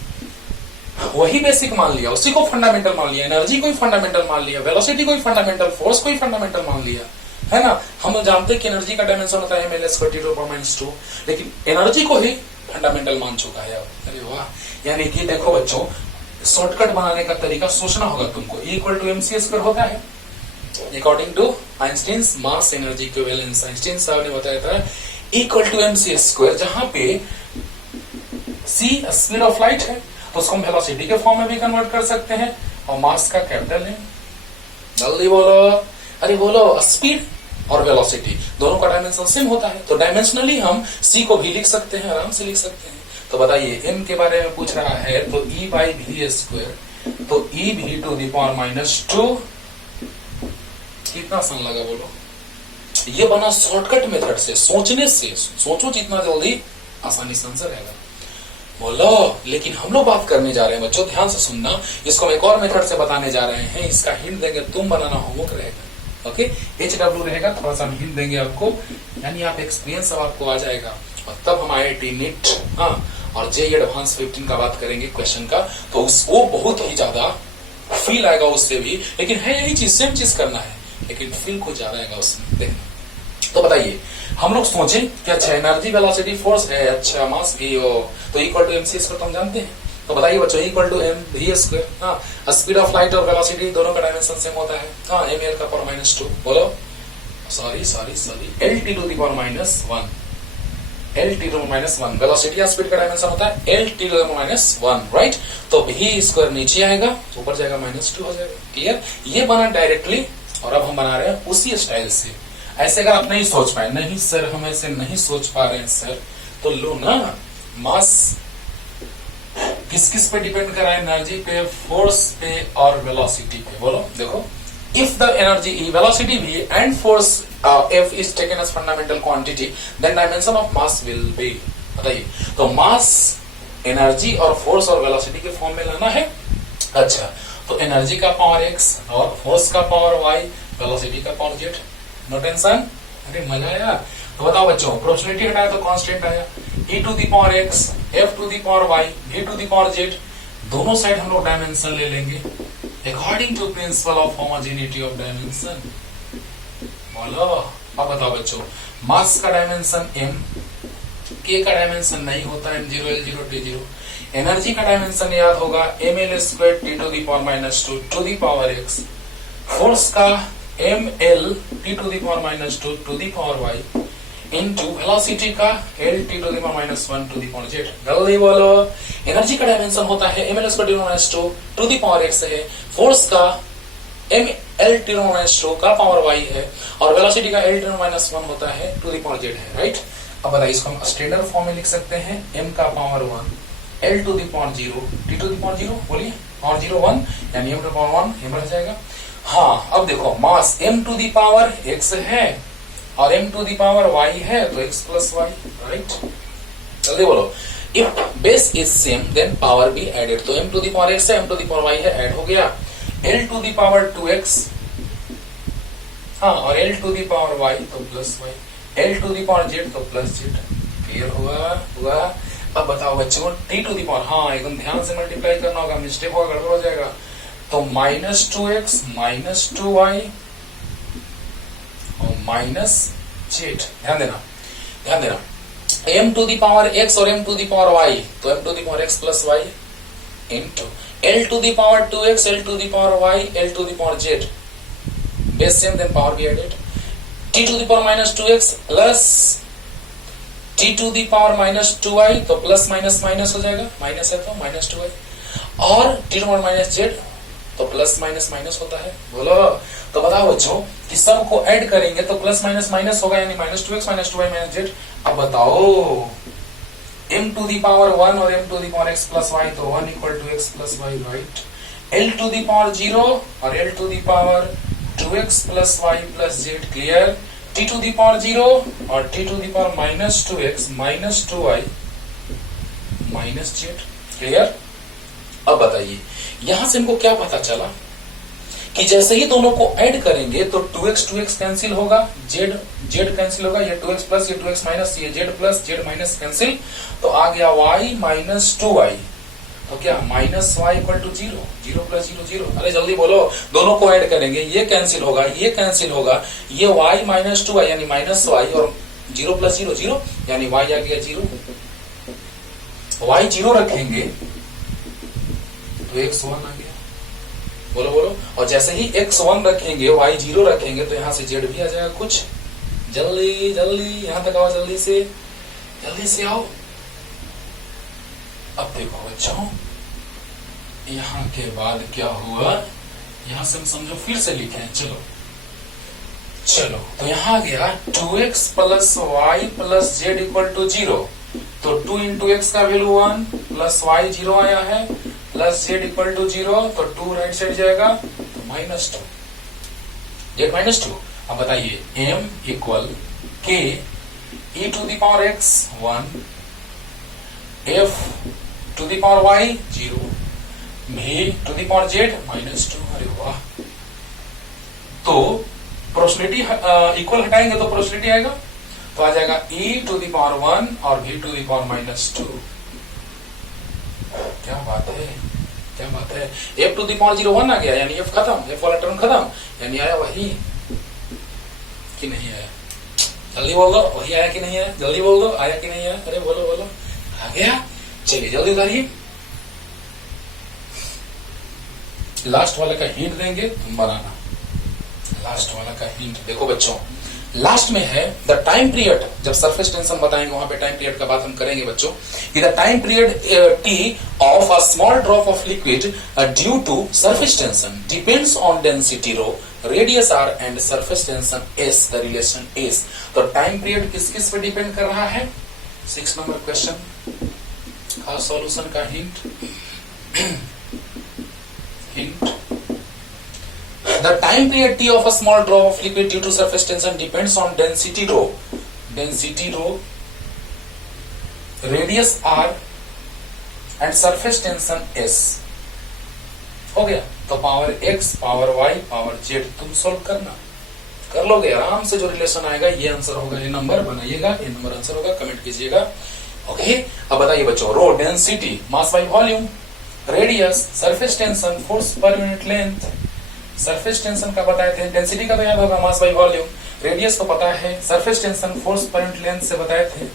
वही बेसिक मान लिया, उसी को फंडामेंटल मान लिया, एनर्जी को ही फंडामेंटल मान लिया, वेलोसिटी को ही फंडामेंटल, फोर्स को ही फंडामेंटल मान लिया, है ना। हम जानते हैं कि एनर्जी का डायमेंशन होता है mL square T to the power -2, लेकिन एनर्जी को ही फंडामेंटल मान चुका है। अरे वाह, यानी कि देखो बच्चों, शॉर्टकट बनाने का तरीका सोचना होगा तुमको। E equal to mc square होता है according to Einstein's mass energy equivalence. Einstein साहब ने बताया था इक्वल टू mc स्क्वायर, जहां पे c स्पीड ऑफ लाइट है, तो उसको हम वेलोसिटी के फॉर्म में भी कन्वर्ट कर सकते हैं, और मास का कैपिटल है। जल्दी बोलो, अरे बोलो, स्पीड और वेलोसिटी दोनों का डायमेंशन सेम होता है, तो डायमेंशनली हम c को भी लिख सकते हैं, आराम से लिख सकते हैं। तो बताइए m के बारे में पूछ रहा है, तो E बाई V स्क्वायर, तो E V to the power -2, कितना आसान लगा बोलो। ये बना शॉर्टकट मेथड से, सोचने से, सोचो जितना जल्दी आसानी से आंसर आएगा, बोलो। लेकिन हम लोग बात करने जा रहे हैं बच्चों, ध्यान से सुनना, इसको हम एक और मेथड से बताने जा रहे हैं, इसका हिंट देंगे, तुम बनाना होमवर्क रहेगा, ओके। HW रहेगा, थोड़ा सा हिंट देंगे आपको, यानी आप एक्सपीरियंस अब आपको आ जाएगा, और तब हम IIT नीट, हाँ, और JEE एडवांस 15 का बात करेंगे क्वेश्चन का, तो वो बहुत ही ज्यादा फील आएगा उससे भी, लेकिन है यही चीज, सेम चीज करना है, लेकिन फील कुछ ज्यादा आएगा उसमें, देखना। तो बताइए, हम लोग सोचे कि अच्छा एनर्जी वेलोसिटी फोर्स है, अच्छा मास भी हो, तो इक्वल टू mc स्क्वायर तो हम जानते हैं। तो बताइए बच्चों, इक्वल टू mv स्क्वायर, हाँ, स्पीड ऑफ लाइट और वेलोसिटी दोनों का डायमेंशन सेम होता है, हाँ, ml का पावर -2, बोलो, sorry LT to the power -1, LT to -1, velocity या स्पीड का डायमेंशन होता है LT to the power -1, right. तो v स्क्वायर नीचे आएगा, ऊपर जाएगा -2 हो जाएगा, क्लियर। ये बना डायरेक्टली, और अब हम बना रहे हैं उसी स्टाइल से। ऐसे अगर आप नहीं सोच पाए, नहीं सर हम ऐसे नहीं सोच पा रहे हैं सर, तो लो ना, मास किस किस पे डिपेंड कर रहा है, एनर्जी पे, फोर्स पे और वेलोसिटी पे, बोलो। देखो, if the energy E, velocity V and force F is taken as fundamental quantity, then dimension of mass will be. बताइए, तो मास, एनर्जी और फोर्स और वेलोसिटी के फॉर्म में लाना है। अच्छा, तो एनर्जी का पावर x और फोर्स का पावर y, वेलोसिटी का पावर z, नो टेंशन। अरे मजा आया। तो बताओ बच्चों, प्रोबेबिलिटी हटाया तो कांस्टेंट आया, e to the power x, f to the power y, v to the power z। दोनों साइड हम लोग डायमेंशन ले लेंगे according to principle of homogeneity of dimension. बोलो। अब बताओ बच्चों, मास का डायमेंशन m, k का डायमेंशन नहीं होता m0 l0 t0। एनर्जी का डायमेंशन याद होगा ml² t to the power -2 to the power x। Force का ml t to the power -2 to the power y into velocity का l t to the power -1 to the power z। जल्दी बोलो। Energy का dimension होता है ml² t to the power x है, force का ml t to का power y है, और वेलोसिटी का l t 1 होता है टू द पावर z है, राइट। अब बताइए, इसको हम स्टैंडर्ड फॉर्म में लिख सकते हैं m का power 1 l to the power 0 t to the power 0, बोलिए, पावर 0 1 यानी m to the power 1 m रह जाएगा। हाँ, अब देखो, mass m to the power x है और m to the power y है, तो x प्लस y, राइट। जल्दी बोलो। If base is same then power be added, तो m to the power x है, m to the power y है, add हो गया। l to the power 2x, हाँ, और l to the power y तो plus y, l to the power z तो plus z। Clear हुआ। अब बताओ बच्चों, t टू द पावर, हाँ एकदम ध्यान से मल्टीप्लाई करना होगा, मिस्टेक होगा, गड़बड़ हो जाएगा। तो -2x -2y -z। ध्यान देना, m to the power x और m to the power y, तो m to the power x plus y into l to the power 2x l to the power y l to the power z। Base same then power be added. t to the power -2x plus t to the power -2y, तो plus minus हो जाएगा, minus है तो -2y, और t to power -z तो plus minus होता है। बोलो। तो बताओ बच्चों कि सब को ऐड करेंगे तो प्लस माइनस होगा, यानी -2x -2y -z। अब बताओ, m टू द पावर 1 और m to the power x plus y, तो 1 equal to x plus y, right. l to the power 0 और l to the power 2x plus y plus z। Clear. t to the power 0 और t to the power -2x -2y -z। Clear. अब बताइए, यहां से हमको क्या पता चला कि जैसे ही दोनों को ऐड करेंगे तो 2x कैंसिल होगा, z कैंसिल होगा, ये 2x प्लस ये 2x माइनस, ये z plus z minus cancel, तो आ गया y -2y। तो क्या -y इक्वल टू 0, 0 प्लस 0 0। अरे जल्दी बोलो, दोनों को ऐड करेंगे, ये कैंसिल होगा, ये कैंसिल होगा, ये y -2y यानी -y, और 0 प्लस 0 0 यानी y आ गया 0। y 0 रखेंगे तो x 1 आ गया। बोलो। और जैसे ही x 1 रखेंगे, y 0 रखेंगे, तो यहां से z भी आ जाएगा कुछ। जल्दी यहां तक आओ, जल्दी से आओ। अब देखो बच्चों, यहां के बाद क्या हुआ, यहां से हम समझो फिर से लिखें। चलो, तो यहां आ गया 2x plus y plus z equal to 0। तो 2 इंटू एक्स का वैल्यू 1 प्लस y 0 आया है, प्लस z इक्वल टू 0, तो 2 राइट साइड जाएगा, तो -2, z -2। अब बताइए, m equal k e to the power x 1 f to the power y 0 v to the power z -2। अरे वाह। तो प्रोबेबिलिटी इक्वल हटाएंगे तो प्रोबेबिलिटी आएगा, तो आ जाएगा e टू द पावर 1 और v टू द पावर -2। क्या बात है। f टू द पावर 0 1 आ गया, यानी f खत्म, f वाला टर्म खत्म, यानी आया वही कि नहीं आया। जल्दी बोल दो, वही आया कि नहीं आया। जल्दी बोल दो, आया कि नहीं आया। अरे बोलो, आ गया। चलिए जल्दी उतारिए। लास्ट वाले का हिंट देंगे, तुम बनाना। लास्ट वाला का हिंट देखो बच्चों, लास्ट में है द टाइम पीरियड। जब सरफेस टेंशन बताएंगे वहां पे टाइम पीरियड का बात हम करेंगे बच्चों, कि the time period t of a small drop of liquid due to surface tension depends on density rho, radius r and surface tension s, the relation is। तो टाइम पीरियड किस पे depend कर रहा है? 6 नंबर क्वेश्चन का solution का hint. The time period t of a small drop of liquid due to surface tension depends on density rho, radius r and surface tension s। हो गया। तो power x, power y, power z तुम solve करना। कर लोगे आराम से। जो रिलेशन आएगा ये आंसर होगा, ये नंबर बनाइएगा, ये नंबर आंसर होगा, कमेंट कीजिएगा। ओके, अब बताइए बच्चों, rho density mass by volume, radius, surface tension, force per unit length. Surface tension का बताए थे, डेंसिटी का तो याद होगा मास बाय वॉल्यूम, रेडियस को पता है, surface tension force per unit length से बताए थे,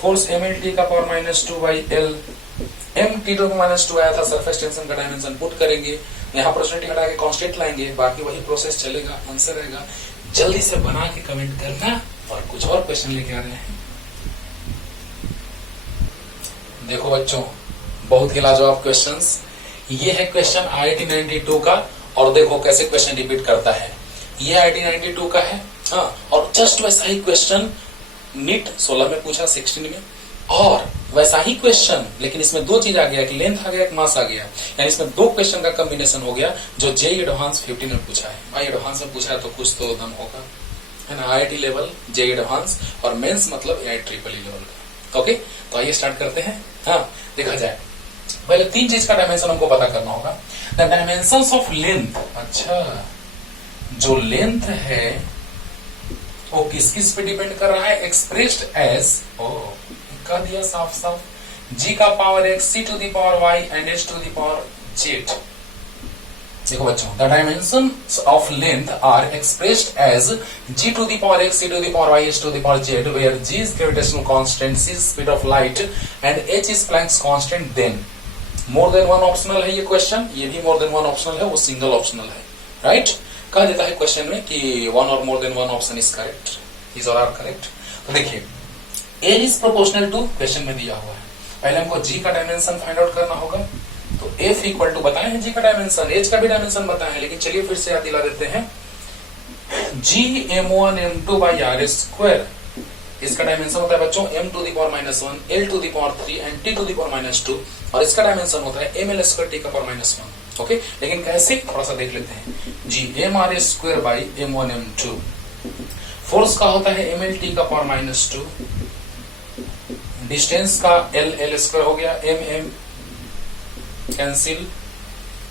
फोर्स mLT का पावर -2/L, m/2 आया था। सरफेस टेंशन का डायमेंशन पुट करेंगे, यहाँ प्रोसेसिटी हटा के कांस्टेंट लाएंगे, बाकी वही प्रोसेस चलेगा, आंसर रहेगा। जल्दी से बना के कमेंट करना। और कुछ और क्वेश्चन लेके आ रहे हैं, देखो बच्चों, बहुत ही लाजवाब क्वेश्चंस। ये है क्वेश्चन IIT 92 का, और देखो कैसे क्वेश्चन रिपीट करता है। ये IIT 92 का है, हाँ, और जस्ट वैसा ही क्वेश्चन नीट 16 में पूछा, 16 में, और वैसा ही क्वेश्चन, लेकिन इसमें दो चीज आ गया, एक लेंथ आ गया, एक मास आ गया, यानी इसमें दो क्वेश्चन का कॉम्बिनेशन हो गया जो जेईई एडवांस 15 में पूछा है। भाई एडवांस में पूछा है तो कुछ तो दम होगा, है ना। IIT लेवल, जेईई एडवांस और मेंस मतलब AIEEE लेवल का। ओके, तो आइए स्टार्ट करते हैं। हाँ, देखा जाए, पहले तीन चीज का डायमेंशन हमको पता करना होगा। द डायमेंशंस ऑफ लेंथ, अच्छा, जो लेंथ है वो किस किस पे डिपेंड कर रहा है, एक्सप्रेस्ड एज, कह दिया साफ साफ, g का power x, c to the power y and h to the power z। देखो बच्चों, the dimensions of length are expressed as g to the power x, c to the power y, h to the power z, where g is gravitational constant, c is speed of light and h is Planck's constant। Then more than one optional है ये question, ये भी मोर than one optional है, वो single optional है, right. कह देता है क्वेश्चन में कि वन और more than one option is correct, is और आर करेक्ट। तो देखिए, A is proportional to, question में दिया हुआ है, पहले हमको G का डायमेंशन फाइंड आउट करना होगा। तो F इक्वल टू बताए हैं G का डायमेंशन, H का भी डायमेंशन बताए हैं, लेकिन चलिए फिर से याद दिला देते हैं। G m1 m2 by r square, इसका डायमेंशन होता है बच्चों m to the power -1, L to the power 3 and T to the power -2, और इसका डायमेंशन होता है mL स्क्वायर T का पावर -1। ओके, लेकिन कैसे, थोड़ा सा देख लेते हैं। G mr square by m1 m2, force का होता है mLT का पावर -2, डिस्टेंस का L स्क्वायर हो गया, m cancel,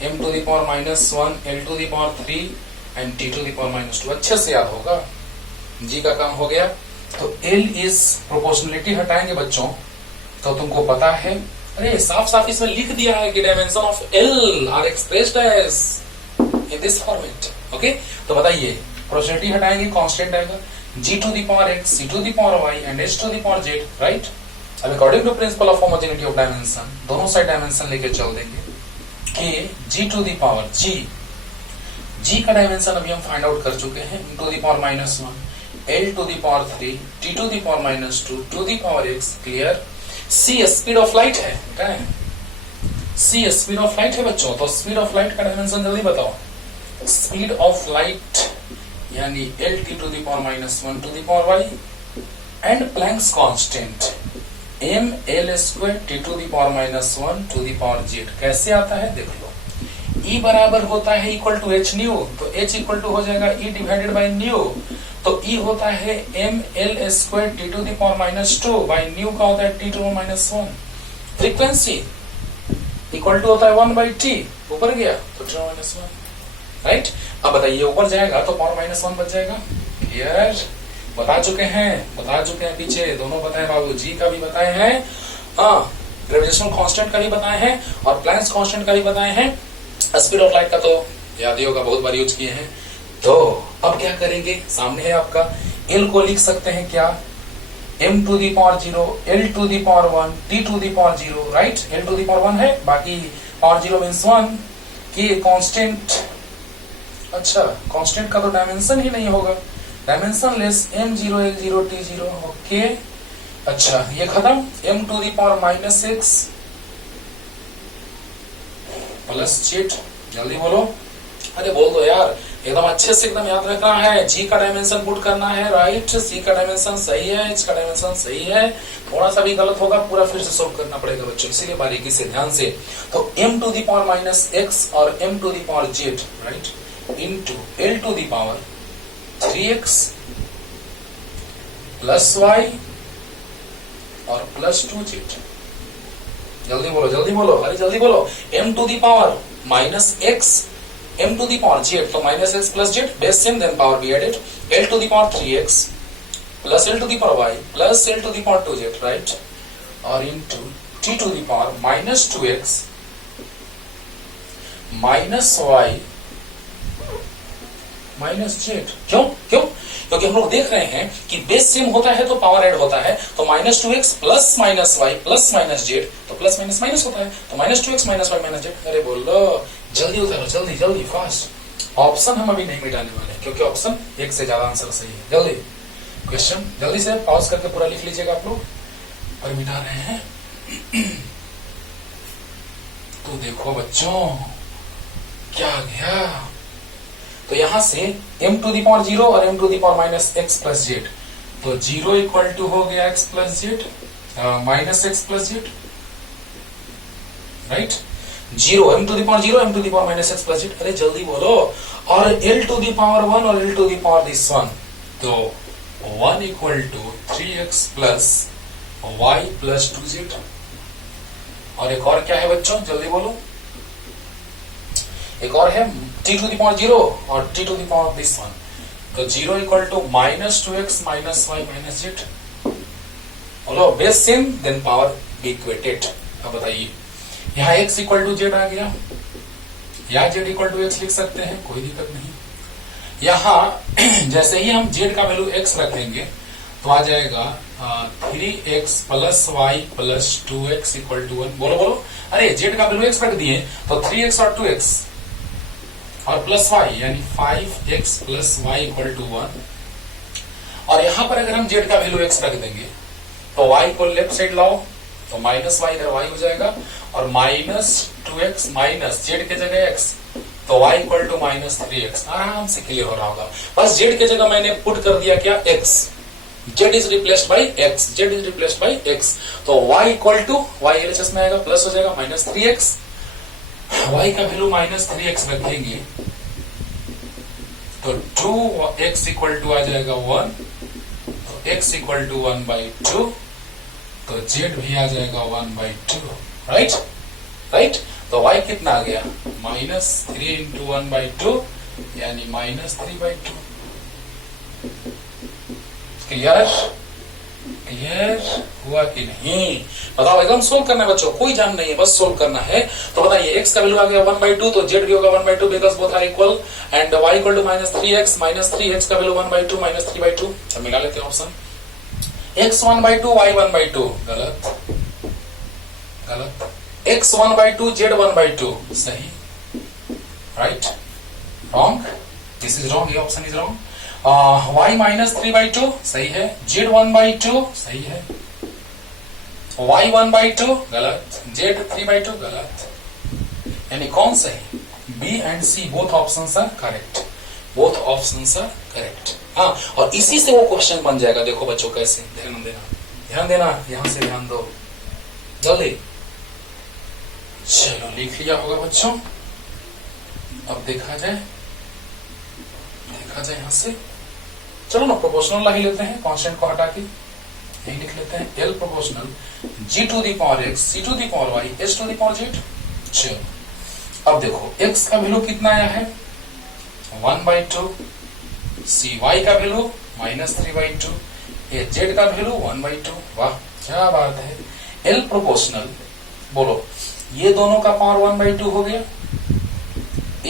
m to the power -1, L to the power 3 and T to the power -2, अच्छे से याद होगा। G का काम हो गया। तो L इज प्रोपोर्शनलिटी हटाएंगे बच्चों, तो तुमको पता है, अरे साफ साफ इसमें लिख दिया है कि dimension of L are expressed as in this format. Okay, तो बताइए, प्रोपोर्शनलिटी हटाएंगे, कांस्टेंट आएगा, G to the power x, C to the power y and h to the power z, right. अब according to principle of homogeneity of dimension, दोनों side dimension लेके चल देंगे कि G to the power G का dimension अभी हम find out कर चुके हैं, to the power -1, L to the power 3, T to the power -2, to the power x, clear. C speed of light है, क्या है, C स्पीड ऑफ लाइट है बच्चों, तो स्पीड ऑफ लाइट का डायमेंशन जल्दी बताओ। स्पीड ऑफ लाइट यानी LT to the power -1 to the power y and Planck's constant mL square T to the power -1 to the power z। कैसे आता है देख लो, E बराबर होता है इक्वल टू h न्यू, तो h इक्वल टू हो जाएगा E डिवाइडेड बाय न्यू, तो E होता है mL square T to the power -2 by nu का होता है T to the -1। Frequency equal to होता है 1/T, ऊपर गया तो T टू द -1, राइट। अब बताइए, ऊपर जाएगा तो पावर -1 बच जाएगा, क्लियर। बता चुके हैं पीछे, दोनों बताए बाबू, G का भी बताए हैं, हाँ, ग्रेविटेशनल कांस्टेंट का भी बताए हैं और प्लैंक्स कांस्टेंट का भी बताए हैं, स्पीड ऑफ लाइट का तो याद ही होगा, बहुत बार यूज किए हैं। तो अब क्या करेंगे, सामने है आपका, L को लिख सकते हैं क्या, m to the power 0, L to the power 1, T to the power 0, right. L to the power 1 है, बाकी पावर 0 मींस 1 की कांस्टेंट। अच्छा, कांस्टेंट का तो डायमेंशन ही नहीं होगा, dimension less m0 L0 T0। Okay, अच्छा ये खत्म, m to the power -6 plus z, जल्दी बोलो, अरे बोल दो यार, एकदम अच्छे से एकदम याद रखना है। G का डायमेंशन पुट करना है, राइट, C का डायमेंशन सही है, H का डायमेंशन सही है, थोड़ा सा भी गलत होगा पूरा फिर से सोल्व करना पड़ेगा बच्चों, इसीलिए बारीकी से ध्यान से। तो m to the power -x और m to the power z, right, into L to the power 3x plus y और प्लस 2z। जल्दी बोलो, अरे जल्दी बोलो, m to the power -x, m to the power z, तो minus x plus z, base same, then power be added, l to the power 3x plus l to the power y plus l to the power 2z, right, और into t to the power minus 2x minus y minus Z. क्यों क्यों? क्योंकि हम लोग देख रहे हैं कि बेस सेम होता है तो पावर ऐड होता है, तो minus 2x plus minus y plus minus z, तो प्लस माइनस माइनस होता है, तो minus 2x minus y minus z. अरे बोलो, जल्दी उतारो, जल्दी जल्दी फास्ट। ऑप्शन हम अभी नहीं मिटाने वाले क्योंकि ऑप्शन एक से ज्यादा आंसर सही है। जल्दी क्वेश्चन जल्दी से पॉज करके पूरा लिख लीजिएगा आप लोग, और मिटा रहे हैं। तो देखो बच्चों क्या गया, तो यहां से m टू दी पावर 0 और m to the power minus x plus z, तो 0 इक्वल टू हो गया x plus z minus x plus z, right, 0 m to the power 0 m to the power minus x plus z. अरे जल्दी बोलो, और l to the power 1 और l to the power this 1, तो 1 equal to 3x plus y plus 2z। और एक और क्या है बच्चों, जल्दी बोलो, एक और है t टू द पावर 0 और t to the power this 1, तो 0 equal to minus 2x minus y minus Z. बोलो base same then power be equated. अब बताइए, यहाँ x इक्वल टू जेड आ गया, या z इक्वल टू x लिख सकते हैं, कोई दिक्कत नहीं। यहाँ जैसे ही हम z का वैल्यू x रखेंगे तो आ जाएगा 3x plus y plus 2x equal to 1। बोलो बोलो, अरे z का वैल्यू x रख दिए तो 3x और 2x और प्लस y यानी 5x plus Y equal to 1। और यहां पर अगर हम z का वैल्यू x रख देंगे तो y को लेफ्ट साइड लाओ, तो माइनस y इधर y हो जाएगा, और माइनस 2x माइनस z के जगह x, तो y equal to minus 3x। आराम से क्लियर हो रहा होगा। बस z के जगह मैंने पुट कर दिया क्या, x, z is replaced by x, z is replaced by x, तो y equal to y LHS में आएगा, प्लस हो जाएगा माइनस 3x, y का वैल्यू माइनस 3x रखेंगे तो 2x इक्वल टू आ जाएगा 1, तो x इक्वल टू 1/2, तो z भी आ जाएगा 1/2, राइट राइट। तो y कितना आ गया, माइनस 3 इंटू 1/2 यानी माइनस 3/2। क्लियर क्लियर हुआ कि नहीं, बताओ। एकदम सोल्व करना है बच्चों, कोई जान नहीं है, बस सोल्व करना है। तो बताइए, x का वैल्यू आ गया 1/2, तो z भी होगा 1/2 because both are equal, and y equal to minus 3x, minus 3x का वैल्यू 1/2 माइनस 3/2। अब मिला लेते हैं ऑप्शन, x 1/2 y 1/2, गलत गलत, x 1/2 z 1/2, सही, right, wrong, this is wrong, ये option is wrong. y minus 3/2 सही है, z 1/2 सही है, y 1/2 गलत, z 3/2 गलत, यानी कौन सही, B and C both options are correct, both options are correct. हाँ, और इसी से वो क्वेश्चन बन जाएगा। देखो बच्चों कैसे, ध्यान देना ध्यान देना, यहां से ध्यान दो जल्दी। चलो लिख लिया होगा बच्चों, अब देखा जाए यहां से। चलो ना प्रोपोर्शनल ला ही लेते हैं, कांस्टेंट को हटा के यही लिख लेते हैं, L proportional G to the power x, C to the power y, S to the power z। चलो अब देखो, x का वैल्यू कितना आया है 1/2, C y का वैल्यू माइनस 3/2, z का वैल्यू 1/2। वाह क्या बात है। L प्रोपोर्शनल, बोलो ये दोनों का पावर 1/2 हो गया,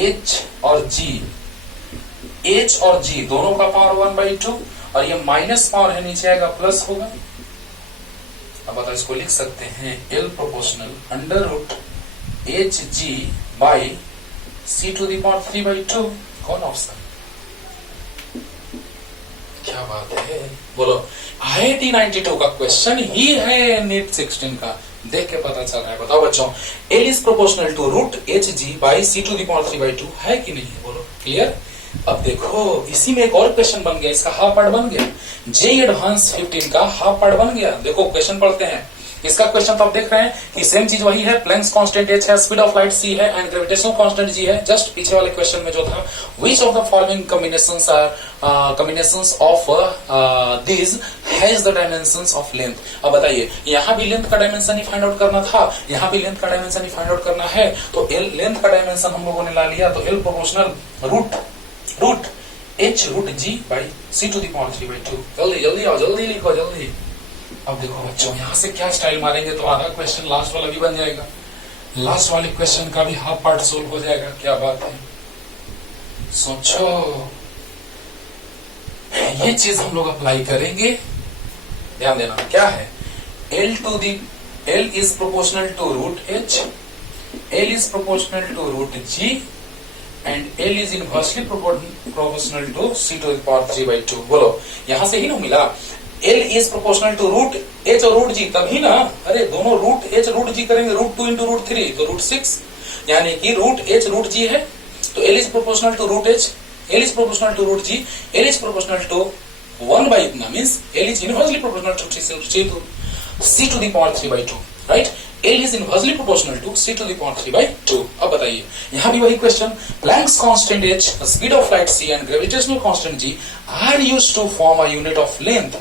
H और G दोनों का पावर 1/2, और ये माइनस पावर है, नीचे आएगा प्लस होगा। अब बताओ, इसको लिख सकते हैं L proportional under root HG by C to the power 3/2। कौन ऑप्शन, क्या बात है, बोलो। IIT 92 का क्वेश्चन ही है नीट 16 का, देख के पता चल रहा है। बताओ बच्चों, L is proportional to root HG by C to the power 3/2 है कि नहीं है, बोलो क्लियर। अब देखो, इसी में एक और क्वेश्चन बन गया, इसका हाफ पार्ट बन गया, JEE एडवांस 15 का हाफ पार्ट बन गया। देखो क्वेश्चन पढ़ते हैं, इसका क्वेश्चन तो आप देख रहे हैं कि सेम चीज वही है, प्लैंक्स कांस्टेंट h है, स्पीड ऑफ लाइट c है, एंड ग्रेविटेशनल कांस्टेंट g है। जस्ट पीछे वाले क्वेश्चन में जो था, which of the following combinations of these has the dimensions of length. अब बताइए, यहाँ भी लेंथ का डायमेंशन ही फाइंड आउट करना था, यहाँ भी लेंथ का डायमेंशन ही फाइंड आउट करना है, तो एल लेंथ का डायमेंशन हम लोगों ने ला लिया, तो L proportional root h root g by c to the power 3/2। जल्दी जल्दी आओ, जल्दी लिखो जल्दी। अब देखो बच्चों, यहाँ से क्या स्टाइल मारेंगे तो आधा क्वेश्चन लास्ट वाला भी बन जाएगा, लास्ट वाले क्वेश्चन का भी हाफ पार्ट सोल्व हो जाएगा। क्या बात है, सोचो। ये चीज हम लोग अप्लाई करेंगे, ध्यान देना क्या है। L is proportional to root h, L is proportional to root g and L is inversely proportional to c to the power 3/2। बोलो, यहां से ही ना मिला, L is proportional to root h और root g, तभी ना। अरे दोनों रूट h रूट g करेंगे, रूट 2 इंटू रूट 3 तो रूट 6, यानी कि रूट h रूट g है, तो L is proportional to root h, L is proportional to root g, L is proportional to 1 by इतना, means L is inversely proportional to c to the power 3/2, right? L is inversely proportional to c to the power 3/2। अब बताइए, यहाँ भी वही question, Planck's constant h, speed of light c and gravitational constant g are used to form a unit of length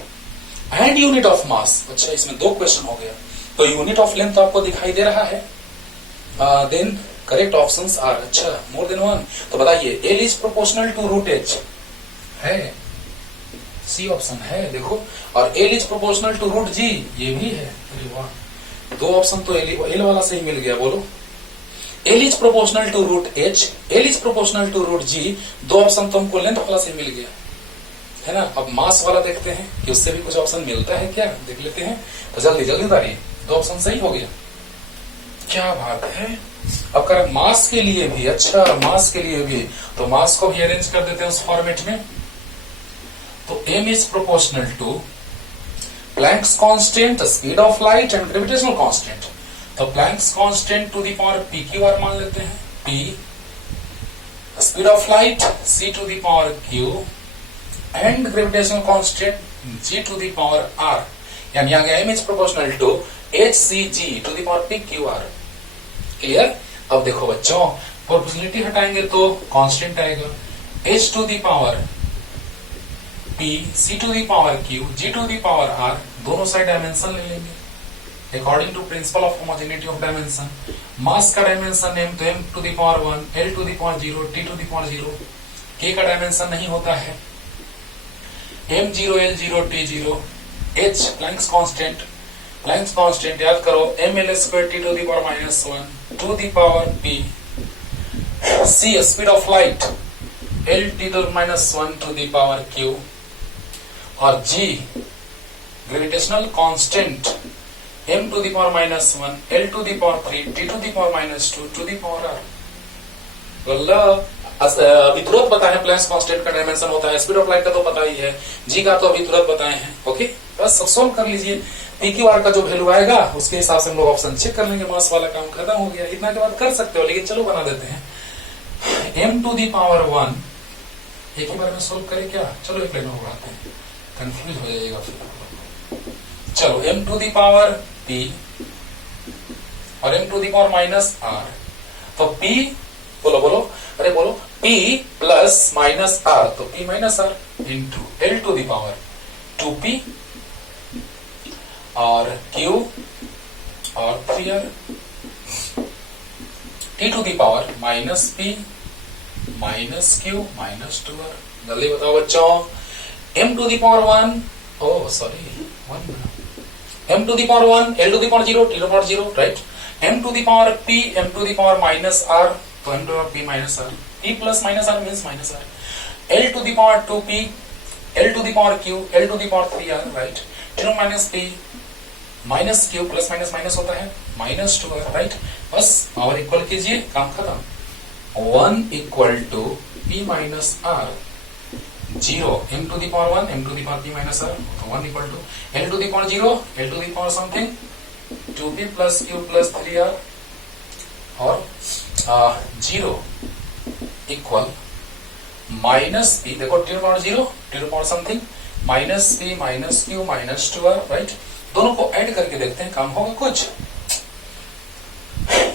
and unit of mass। अच्छा, इसमें दो question हो गया, तो यूनिट ऑफ लेंथ आपको दिखाई दे रहा है, देन करेक्ट ऑप्शंस आर, अच्छा मोर देन वन। तो बताइए, L is proportional to root h है, सी ऑप्शन है देखो, और L is proportional to root g ये भी है। अरे वाह, दो ऑप्शन तो L वाला से ही मिल गया। बोलो, L is proportional to root h, L is proportional to root g, दो ऑप्शन तो हमको लेंथ वाला से मिल गया है ना। अब मास वाला देखते हैं कि उससे भी कुछ ऑप्शन मिलता है क्या, देख लेते हैं। तो जल्दी जल्दी उतारिए, दो ऑप्शन सही हो गया, क्या बात है। अब करें मास के लिए भी, अच्छा मास के लिए भी, तो मास को भी अरेंज कर देते हैं उस फॉर्मेट में। तो m is proportional to Planck's constant, speed of light and gravitational constant. तो Planck's constant to the power p Q R मान लेते हैं, p speed of light c to the power q and gravitational constant g to the power r, यानी आ गया m is proportional to hcg to the power p q r। Clear. अब देखो बच्चों, proportionality हटाएंगे तो कांस्टेंट आएगा, h to the power p, c to the power q, g to the power r, दोनों साइड डायमेंशन ले लेंगे according to principle of homogeneity of dimension. Mass का डायमेंशन m, तो m to the power 1, l to the power 0, t to the power 0, k का dimension नहीं होता है, m0, l0, t0, h Planck's constant, Planck's constant याद करो, ml² t to the power -1 to the power p, c speed of light, l t to the -1 to the power q, और g gravitational constant, m to the power -1, l to the power 3, t to the power -2 to the power r। अभी तुरंत बताए हैं Planck's constant का dimension होता है, speed of light का तो पता ही है, जी का तो अभी तुरंत बताए हैं। ओके, बस सोल्व कर लीजिए, पी क्यू आर का जो वैल्यू आएगा उसके हिसाब से हम लोग ऑप्शन चेक कर लेंगे, मास वाला काम खत्म हो गया। इतना के बाद कर सकते हो, लेकिन चलो बना देते हैं। m टू द पावर 1 एक ही बार में सोल्व करें क्या, चलो एक लाइन उड़ाते हैं, कंफ्यूज हो जाएगा फिर। चलो m to the power p और m to the power -r, तो p बोलो बोलो, अरे बोलो, p प्लस माइनस r, तो p minus r into l to the power 2p और q और 3r, t to the power -p -q -2r। जल्दी बताओ बच्चों, m to the power 1, oh sorry 1, m to the power 1, l to the power 0, t to the power 0, right. m to the power p, m to the power -r, तो m to the power p -r, p plus -r means -r, l to the power 2p, l to the power q, l to the power 3r, right. t to -p -q plus minus होता है -2r, right. बस और equal कीजिए, काम खत्म। 1 equal to p minus r, 0 m to the power 1, m to the power p minus r, तो 1 equal to l to the power 0, l to the power something 2p plus q plus 3r, और 0 equal minus p, देखो t to power 0, t to power something -p -q -2r, right. दोनों को add करके देखते हैं, काम होगा कुछ।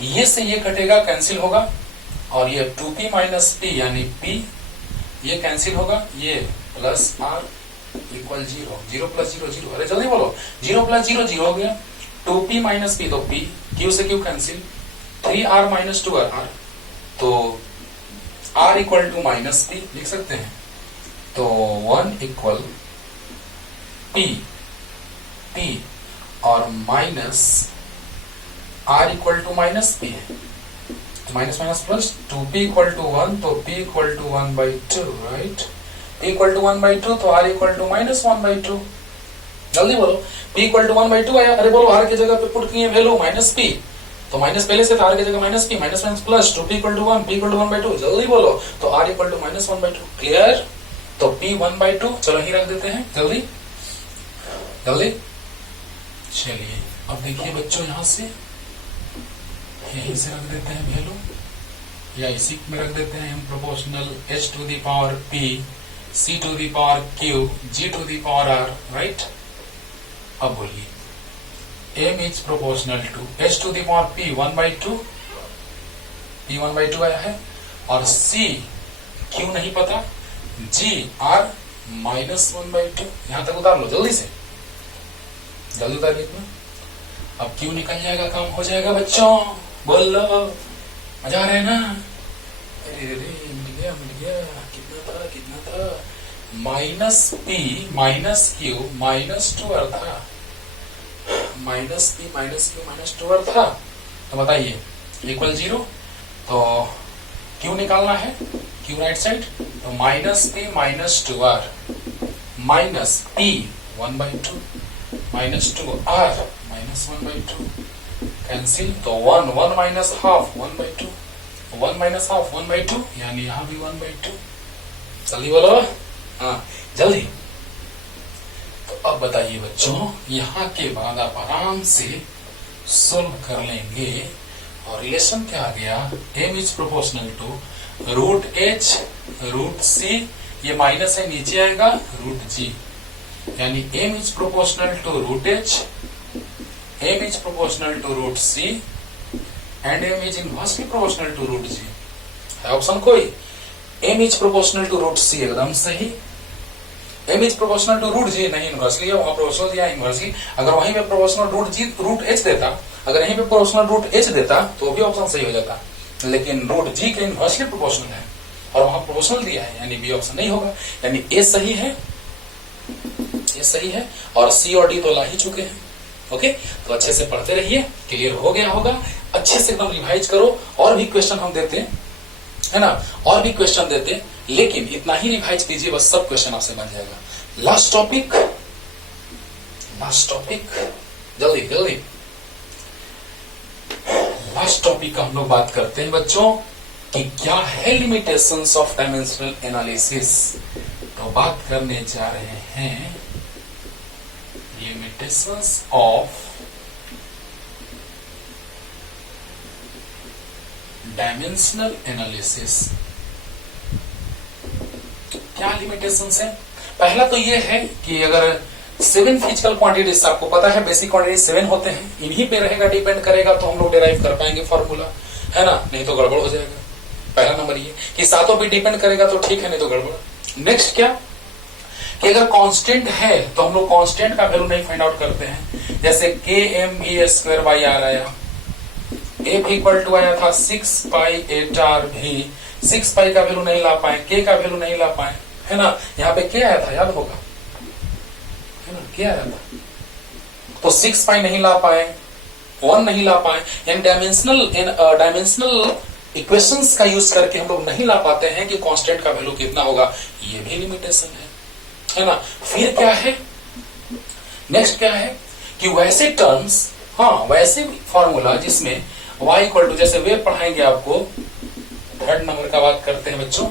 ये से ये कटेगा, कैंसिल होगा, और ये 2p माइनस p यानी p, ये कैंसिल होगा, ये प्लस r इक्वल 0, 0 प्लस 0 0, अरे जल्दी बोलो, 0 प्लस 0 0 हो गया, 2p माइनस p, तो p, q से q cancel, 3r minus 2r, तो r equal to minus p लिख सकते हैं, तो 1 इक्वल p और minus r equal to minus p है, तो minus minus plus, 2p equal to 1, तो p equal to 1/2, right, p equal to 1/2, तो r इक्वल टू माइनस 1/2, जल्दी बोलो, p इक्वल टू 1/2 आया, अरे बोलो r की जगह पे पुट किए वैल्यू माइनस p, तो माइनस पहले से था, r की जगह minus p, minus minus plus, 2p equal to 1, p equal to 1/2, जल्दी बोलो, तो r equal to minus 1/2, clear, तो p 1/2, चलो ही रख देते हैं, जल्दी जल्दी, चलिए अब देखिए बच्चों, यहां से यहीं से रख देते हैं वैल्यू, या इसी में रख देते हैं हम proportional h to the power p, c to the power q, g to the power r, right. अब बोलिए m is proportional to h to the power p 1/2, p 1/2 आया है, और c q नहीं पता, g r माइनस 1/2, यहां तक उतार लो जल्दी से, जल्दी उतारिए इतना, अब q निकल जाएगा, काम हो जाएगा बच्चों, बोल लो, मजा आ रहा है ना, अरे मिल गया, कितना था, minus p minus q minus 2r था, minus p minus q minus 2r था, तो बताइए इक्वल 0, तो q निकालना है, q राइट साइड, तो minus p minus 2r minus p 1/2 minus 2r minus 1/2 cancel, तो 1 माइनस हाफ 1/2, 1 माइनस हाफ 1/2, यानी यहां भी 1/2, जल्दी बोलो, हाँ जल्दी। तो अब बताइए बच्चों, यहाँ के बाद आप आराम से सोल्व कर लेंगे, और रिलेशन क्या आ गया, m is proportional to root h root c, ये माइनस है नीचे आएगा, रूट g, यानी m is proportional to root h, m is proportional to root c and m is inversely proportional to root g, है option कोई, m is proportional to root c एकदम सही, m is proportional to root g नहीं, inversely है, वहां proportional दिया inversely, अगर वहीं पे प्रोपोर्शनल रूट h देता, अगर यहीं पे प्रोपोर्शनल रूट h देता तो भी ऑप्शन सही हो जाता, लेकिन रूट g के इनवर्सली प्रोपोर्शनल है और वहां प्रोपोर्शनल दिया है, यानी बी ऑप्शन नहीं होगा, यानी ए सही है, ये सही है, और सी और डी तो ला ही चुके हैं, ओके। तो अच्छे से पढ़ते रहिए, क्लियर हो गया होगा, अच्छे से एकदम रिवाइज करो, और भी क्वेश्चन हम देते हैं, है ना, और भी क्वेश्चन देते हैं, लेकिन इतना ही रिवाइज कीजिए, बस सब क्वेश्चन आपसे बन जाएगा। लास्ट टॉपिक जल्दी जल्दी, लास्ट टॉपिक का हम लोग बात करते हैं बच्चों कि क्या है लिमिटेशंस ऑफ डायमेंशनल एनालिसिस, तो बात करने जा रहे हैं limitations of dimensional analysis। क्या लिमिटेशंस है, पहला तो ये है कि अगर 7 फिजिकल क्वांटिटीज, आपको पता है बेसिक क्वांटिटी 7 होते हैं, इन्हीं पे रहेगा, डिपेंड करेगा, तो हम लोग डिराइव कर पाएंगे फॉर्मूला, है ना, नहीं तो गड़बड़ हो जाएगा। पहला नंबर ये कि सातों पे डिपेंड करेगा तो ठीक है, नहीं तो गड़बड़। नेक्स्ट क्या कि अगर कांस्टेंट है तो हम लोग कांस्टेंट का वैल्यू नहीं फाइंड आउट करते हैं, जैसे kmv²/r आया, f इक्वल टू आया था 6π8r भी, 6π का वैल्यू नहीं ला पाए, k का वैल्यू नहीं ला पाए, है ना, यहाँ पे k आया था, याद होगा, है ना, k आया था, तो 6π नहीं ला पाए, 1 नहीं ला पाए, यानी डायमेंशनल इक्वेशंस का यूज करके हम लोग नहीं ला पाते हैं कि कांस्टेंट का वैल्यू कितना होगा, ये भी लिमिटेशन है ना। फिर क्या है, नेक्स्ट क्या है कि वैसे टर्म्स, हाँ वैसे फॉर्मूला जिसमें y इक्वल टू, जैसे वे पढ़ाएंगे आपको, थर्ड नंबर का बात करते हैं बच्चों,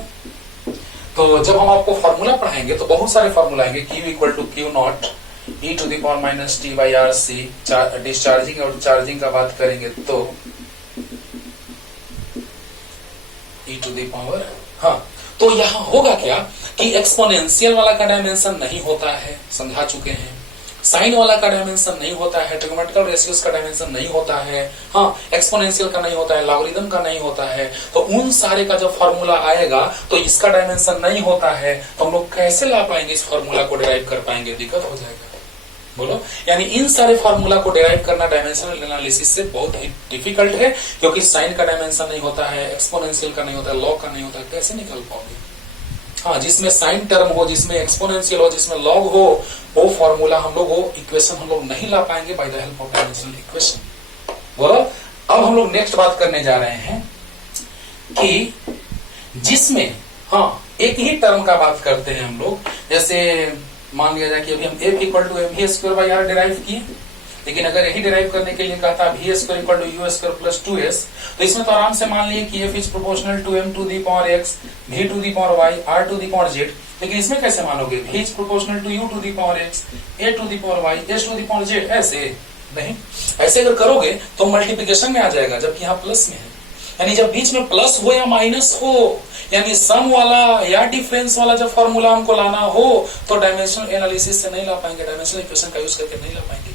तो जब हम आपको फॉर्मूला पढ़ाएंगे तो बहुत सारे फॉर्मूला आएंगे, q equal to q0 e to the power minus t/rc, discharging और चार्जिंग का बात करेंगे तो e टू द पावर, हाँ, तो यहाँ होगा क्या कि एक्सपोनेंशियल वाला का डायमेंशन नहीं होता है, समझा चुके हैं, साइन वाला का डायमेंशन नहीं होता है, ट्रिग्नोमेट्रिकल रेशियोज का डायमेंशन नहीं होता है, हाँ एक्सपोनेंशियल का नहीं होता है, लॉगरिथम का नहीं होता है, तो उन सारे का जब फॉर्मूला आएगा तो इसका डायमेंशन नहीं होता है, तो हम लोग कैसे ला पाएंगे, इस फॉर्मूला को डिराइव कर पाएंगे, दिक्कत हो जाएगा। बोलो, यानी इन सारे फार्मूला को डिराइव करना डायमेंशनल एनालिसिस से बहुत ही डिफिकल्ट है, क्योंकि साइन का डायमेंशन नहीं होता है, एक्सपोनेंशियल का नहीं होता है, लॉग का नहीं होता है, कैसे निकल पाओगे। हाँ, जिसमें साइन टर्म हो, जिसमें एक्सपोनेंशियल हो, जिसमें लॉग हो, वो फॉर्मूला हम लोग, वो इक्वेशन हम लोग नहीं ला पाएंगे by the help of dimensional equation. बोलो, अब हम लोग नेक्स्ट बात करने जा रहे हैं कि जिसमें हाँ एक ही टर्म का बात करते हैं हम लोग, जैसे मान लिया जाए कि अभी हम f equal to M V square by R derive किए, लेकिन अगर यही डिराइव करने के लिए कहता V square equal to U square plus 2s, तो इसमें तो आराम से मान लिए कि f is proportional to m to the power x, v to the power y, r to the power z, लेकिन इसमें कैसे मानोगे v is proportional to u to the power x, a to the power y, s to the power z, ऐसे नहीं। ऐसे अगर करोगे तो मल्टीप्लिकेशन में आ जाएगा, जबकि यहाँ प्लस में है, यानी जब बीच में प्लस हो या माइनस हो, यानी सम वाला या डिफरेंस वाला जब फॉर्मूला हमको लाना हो तो डायमेंशनल एनालिसिस से नहीं ला पाएंगे, डायमेंशनल इक्वेशन का यूज करके नहीं ला पाएंगे,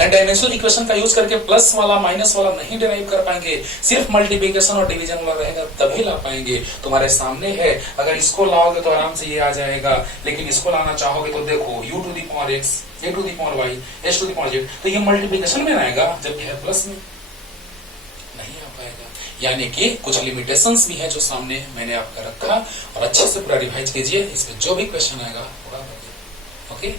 एंड डायमेंशनल इक्वेशन का यूज करके प्लस वाला माइनस वाला नहीं डिराइव कर पाएंगे, सिर्फ मल्टीप्लिकेशन और डिवीजन वाला रहेगा तभी ला पाएंगे। तुम्हारे सामने है, अगर इसको लाओगे तो आराम से ये आ जाएगा, लेकिन इसको लाना चाहोगे तो देखो u to the power x, a to the power y, s to the power z, तो ये मल्टीप्लिकेशन में आएगा, जबकि है प्लस में, नहीं आ पाएगा। यानी कि कुछ लिमिटेशंस भी है जो सामने मैंने आपका रखा, और अच्छे से पूरा रिवाइज कीजिए, इस पे जो भी क्वेश्चन आएगा पूरा ओके।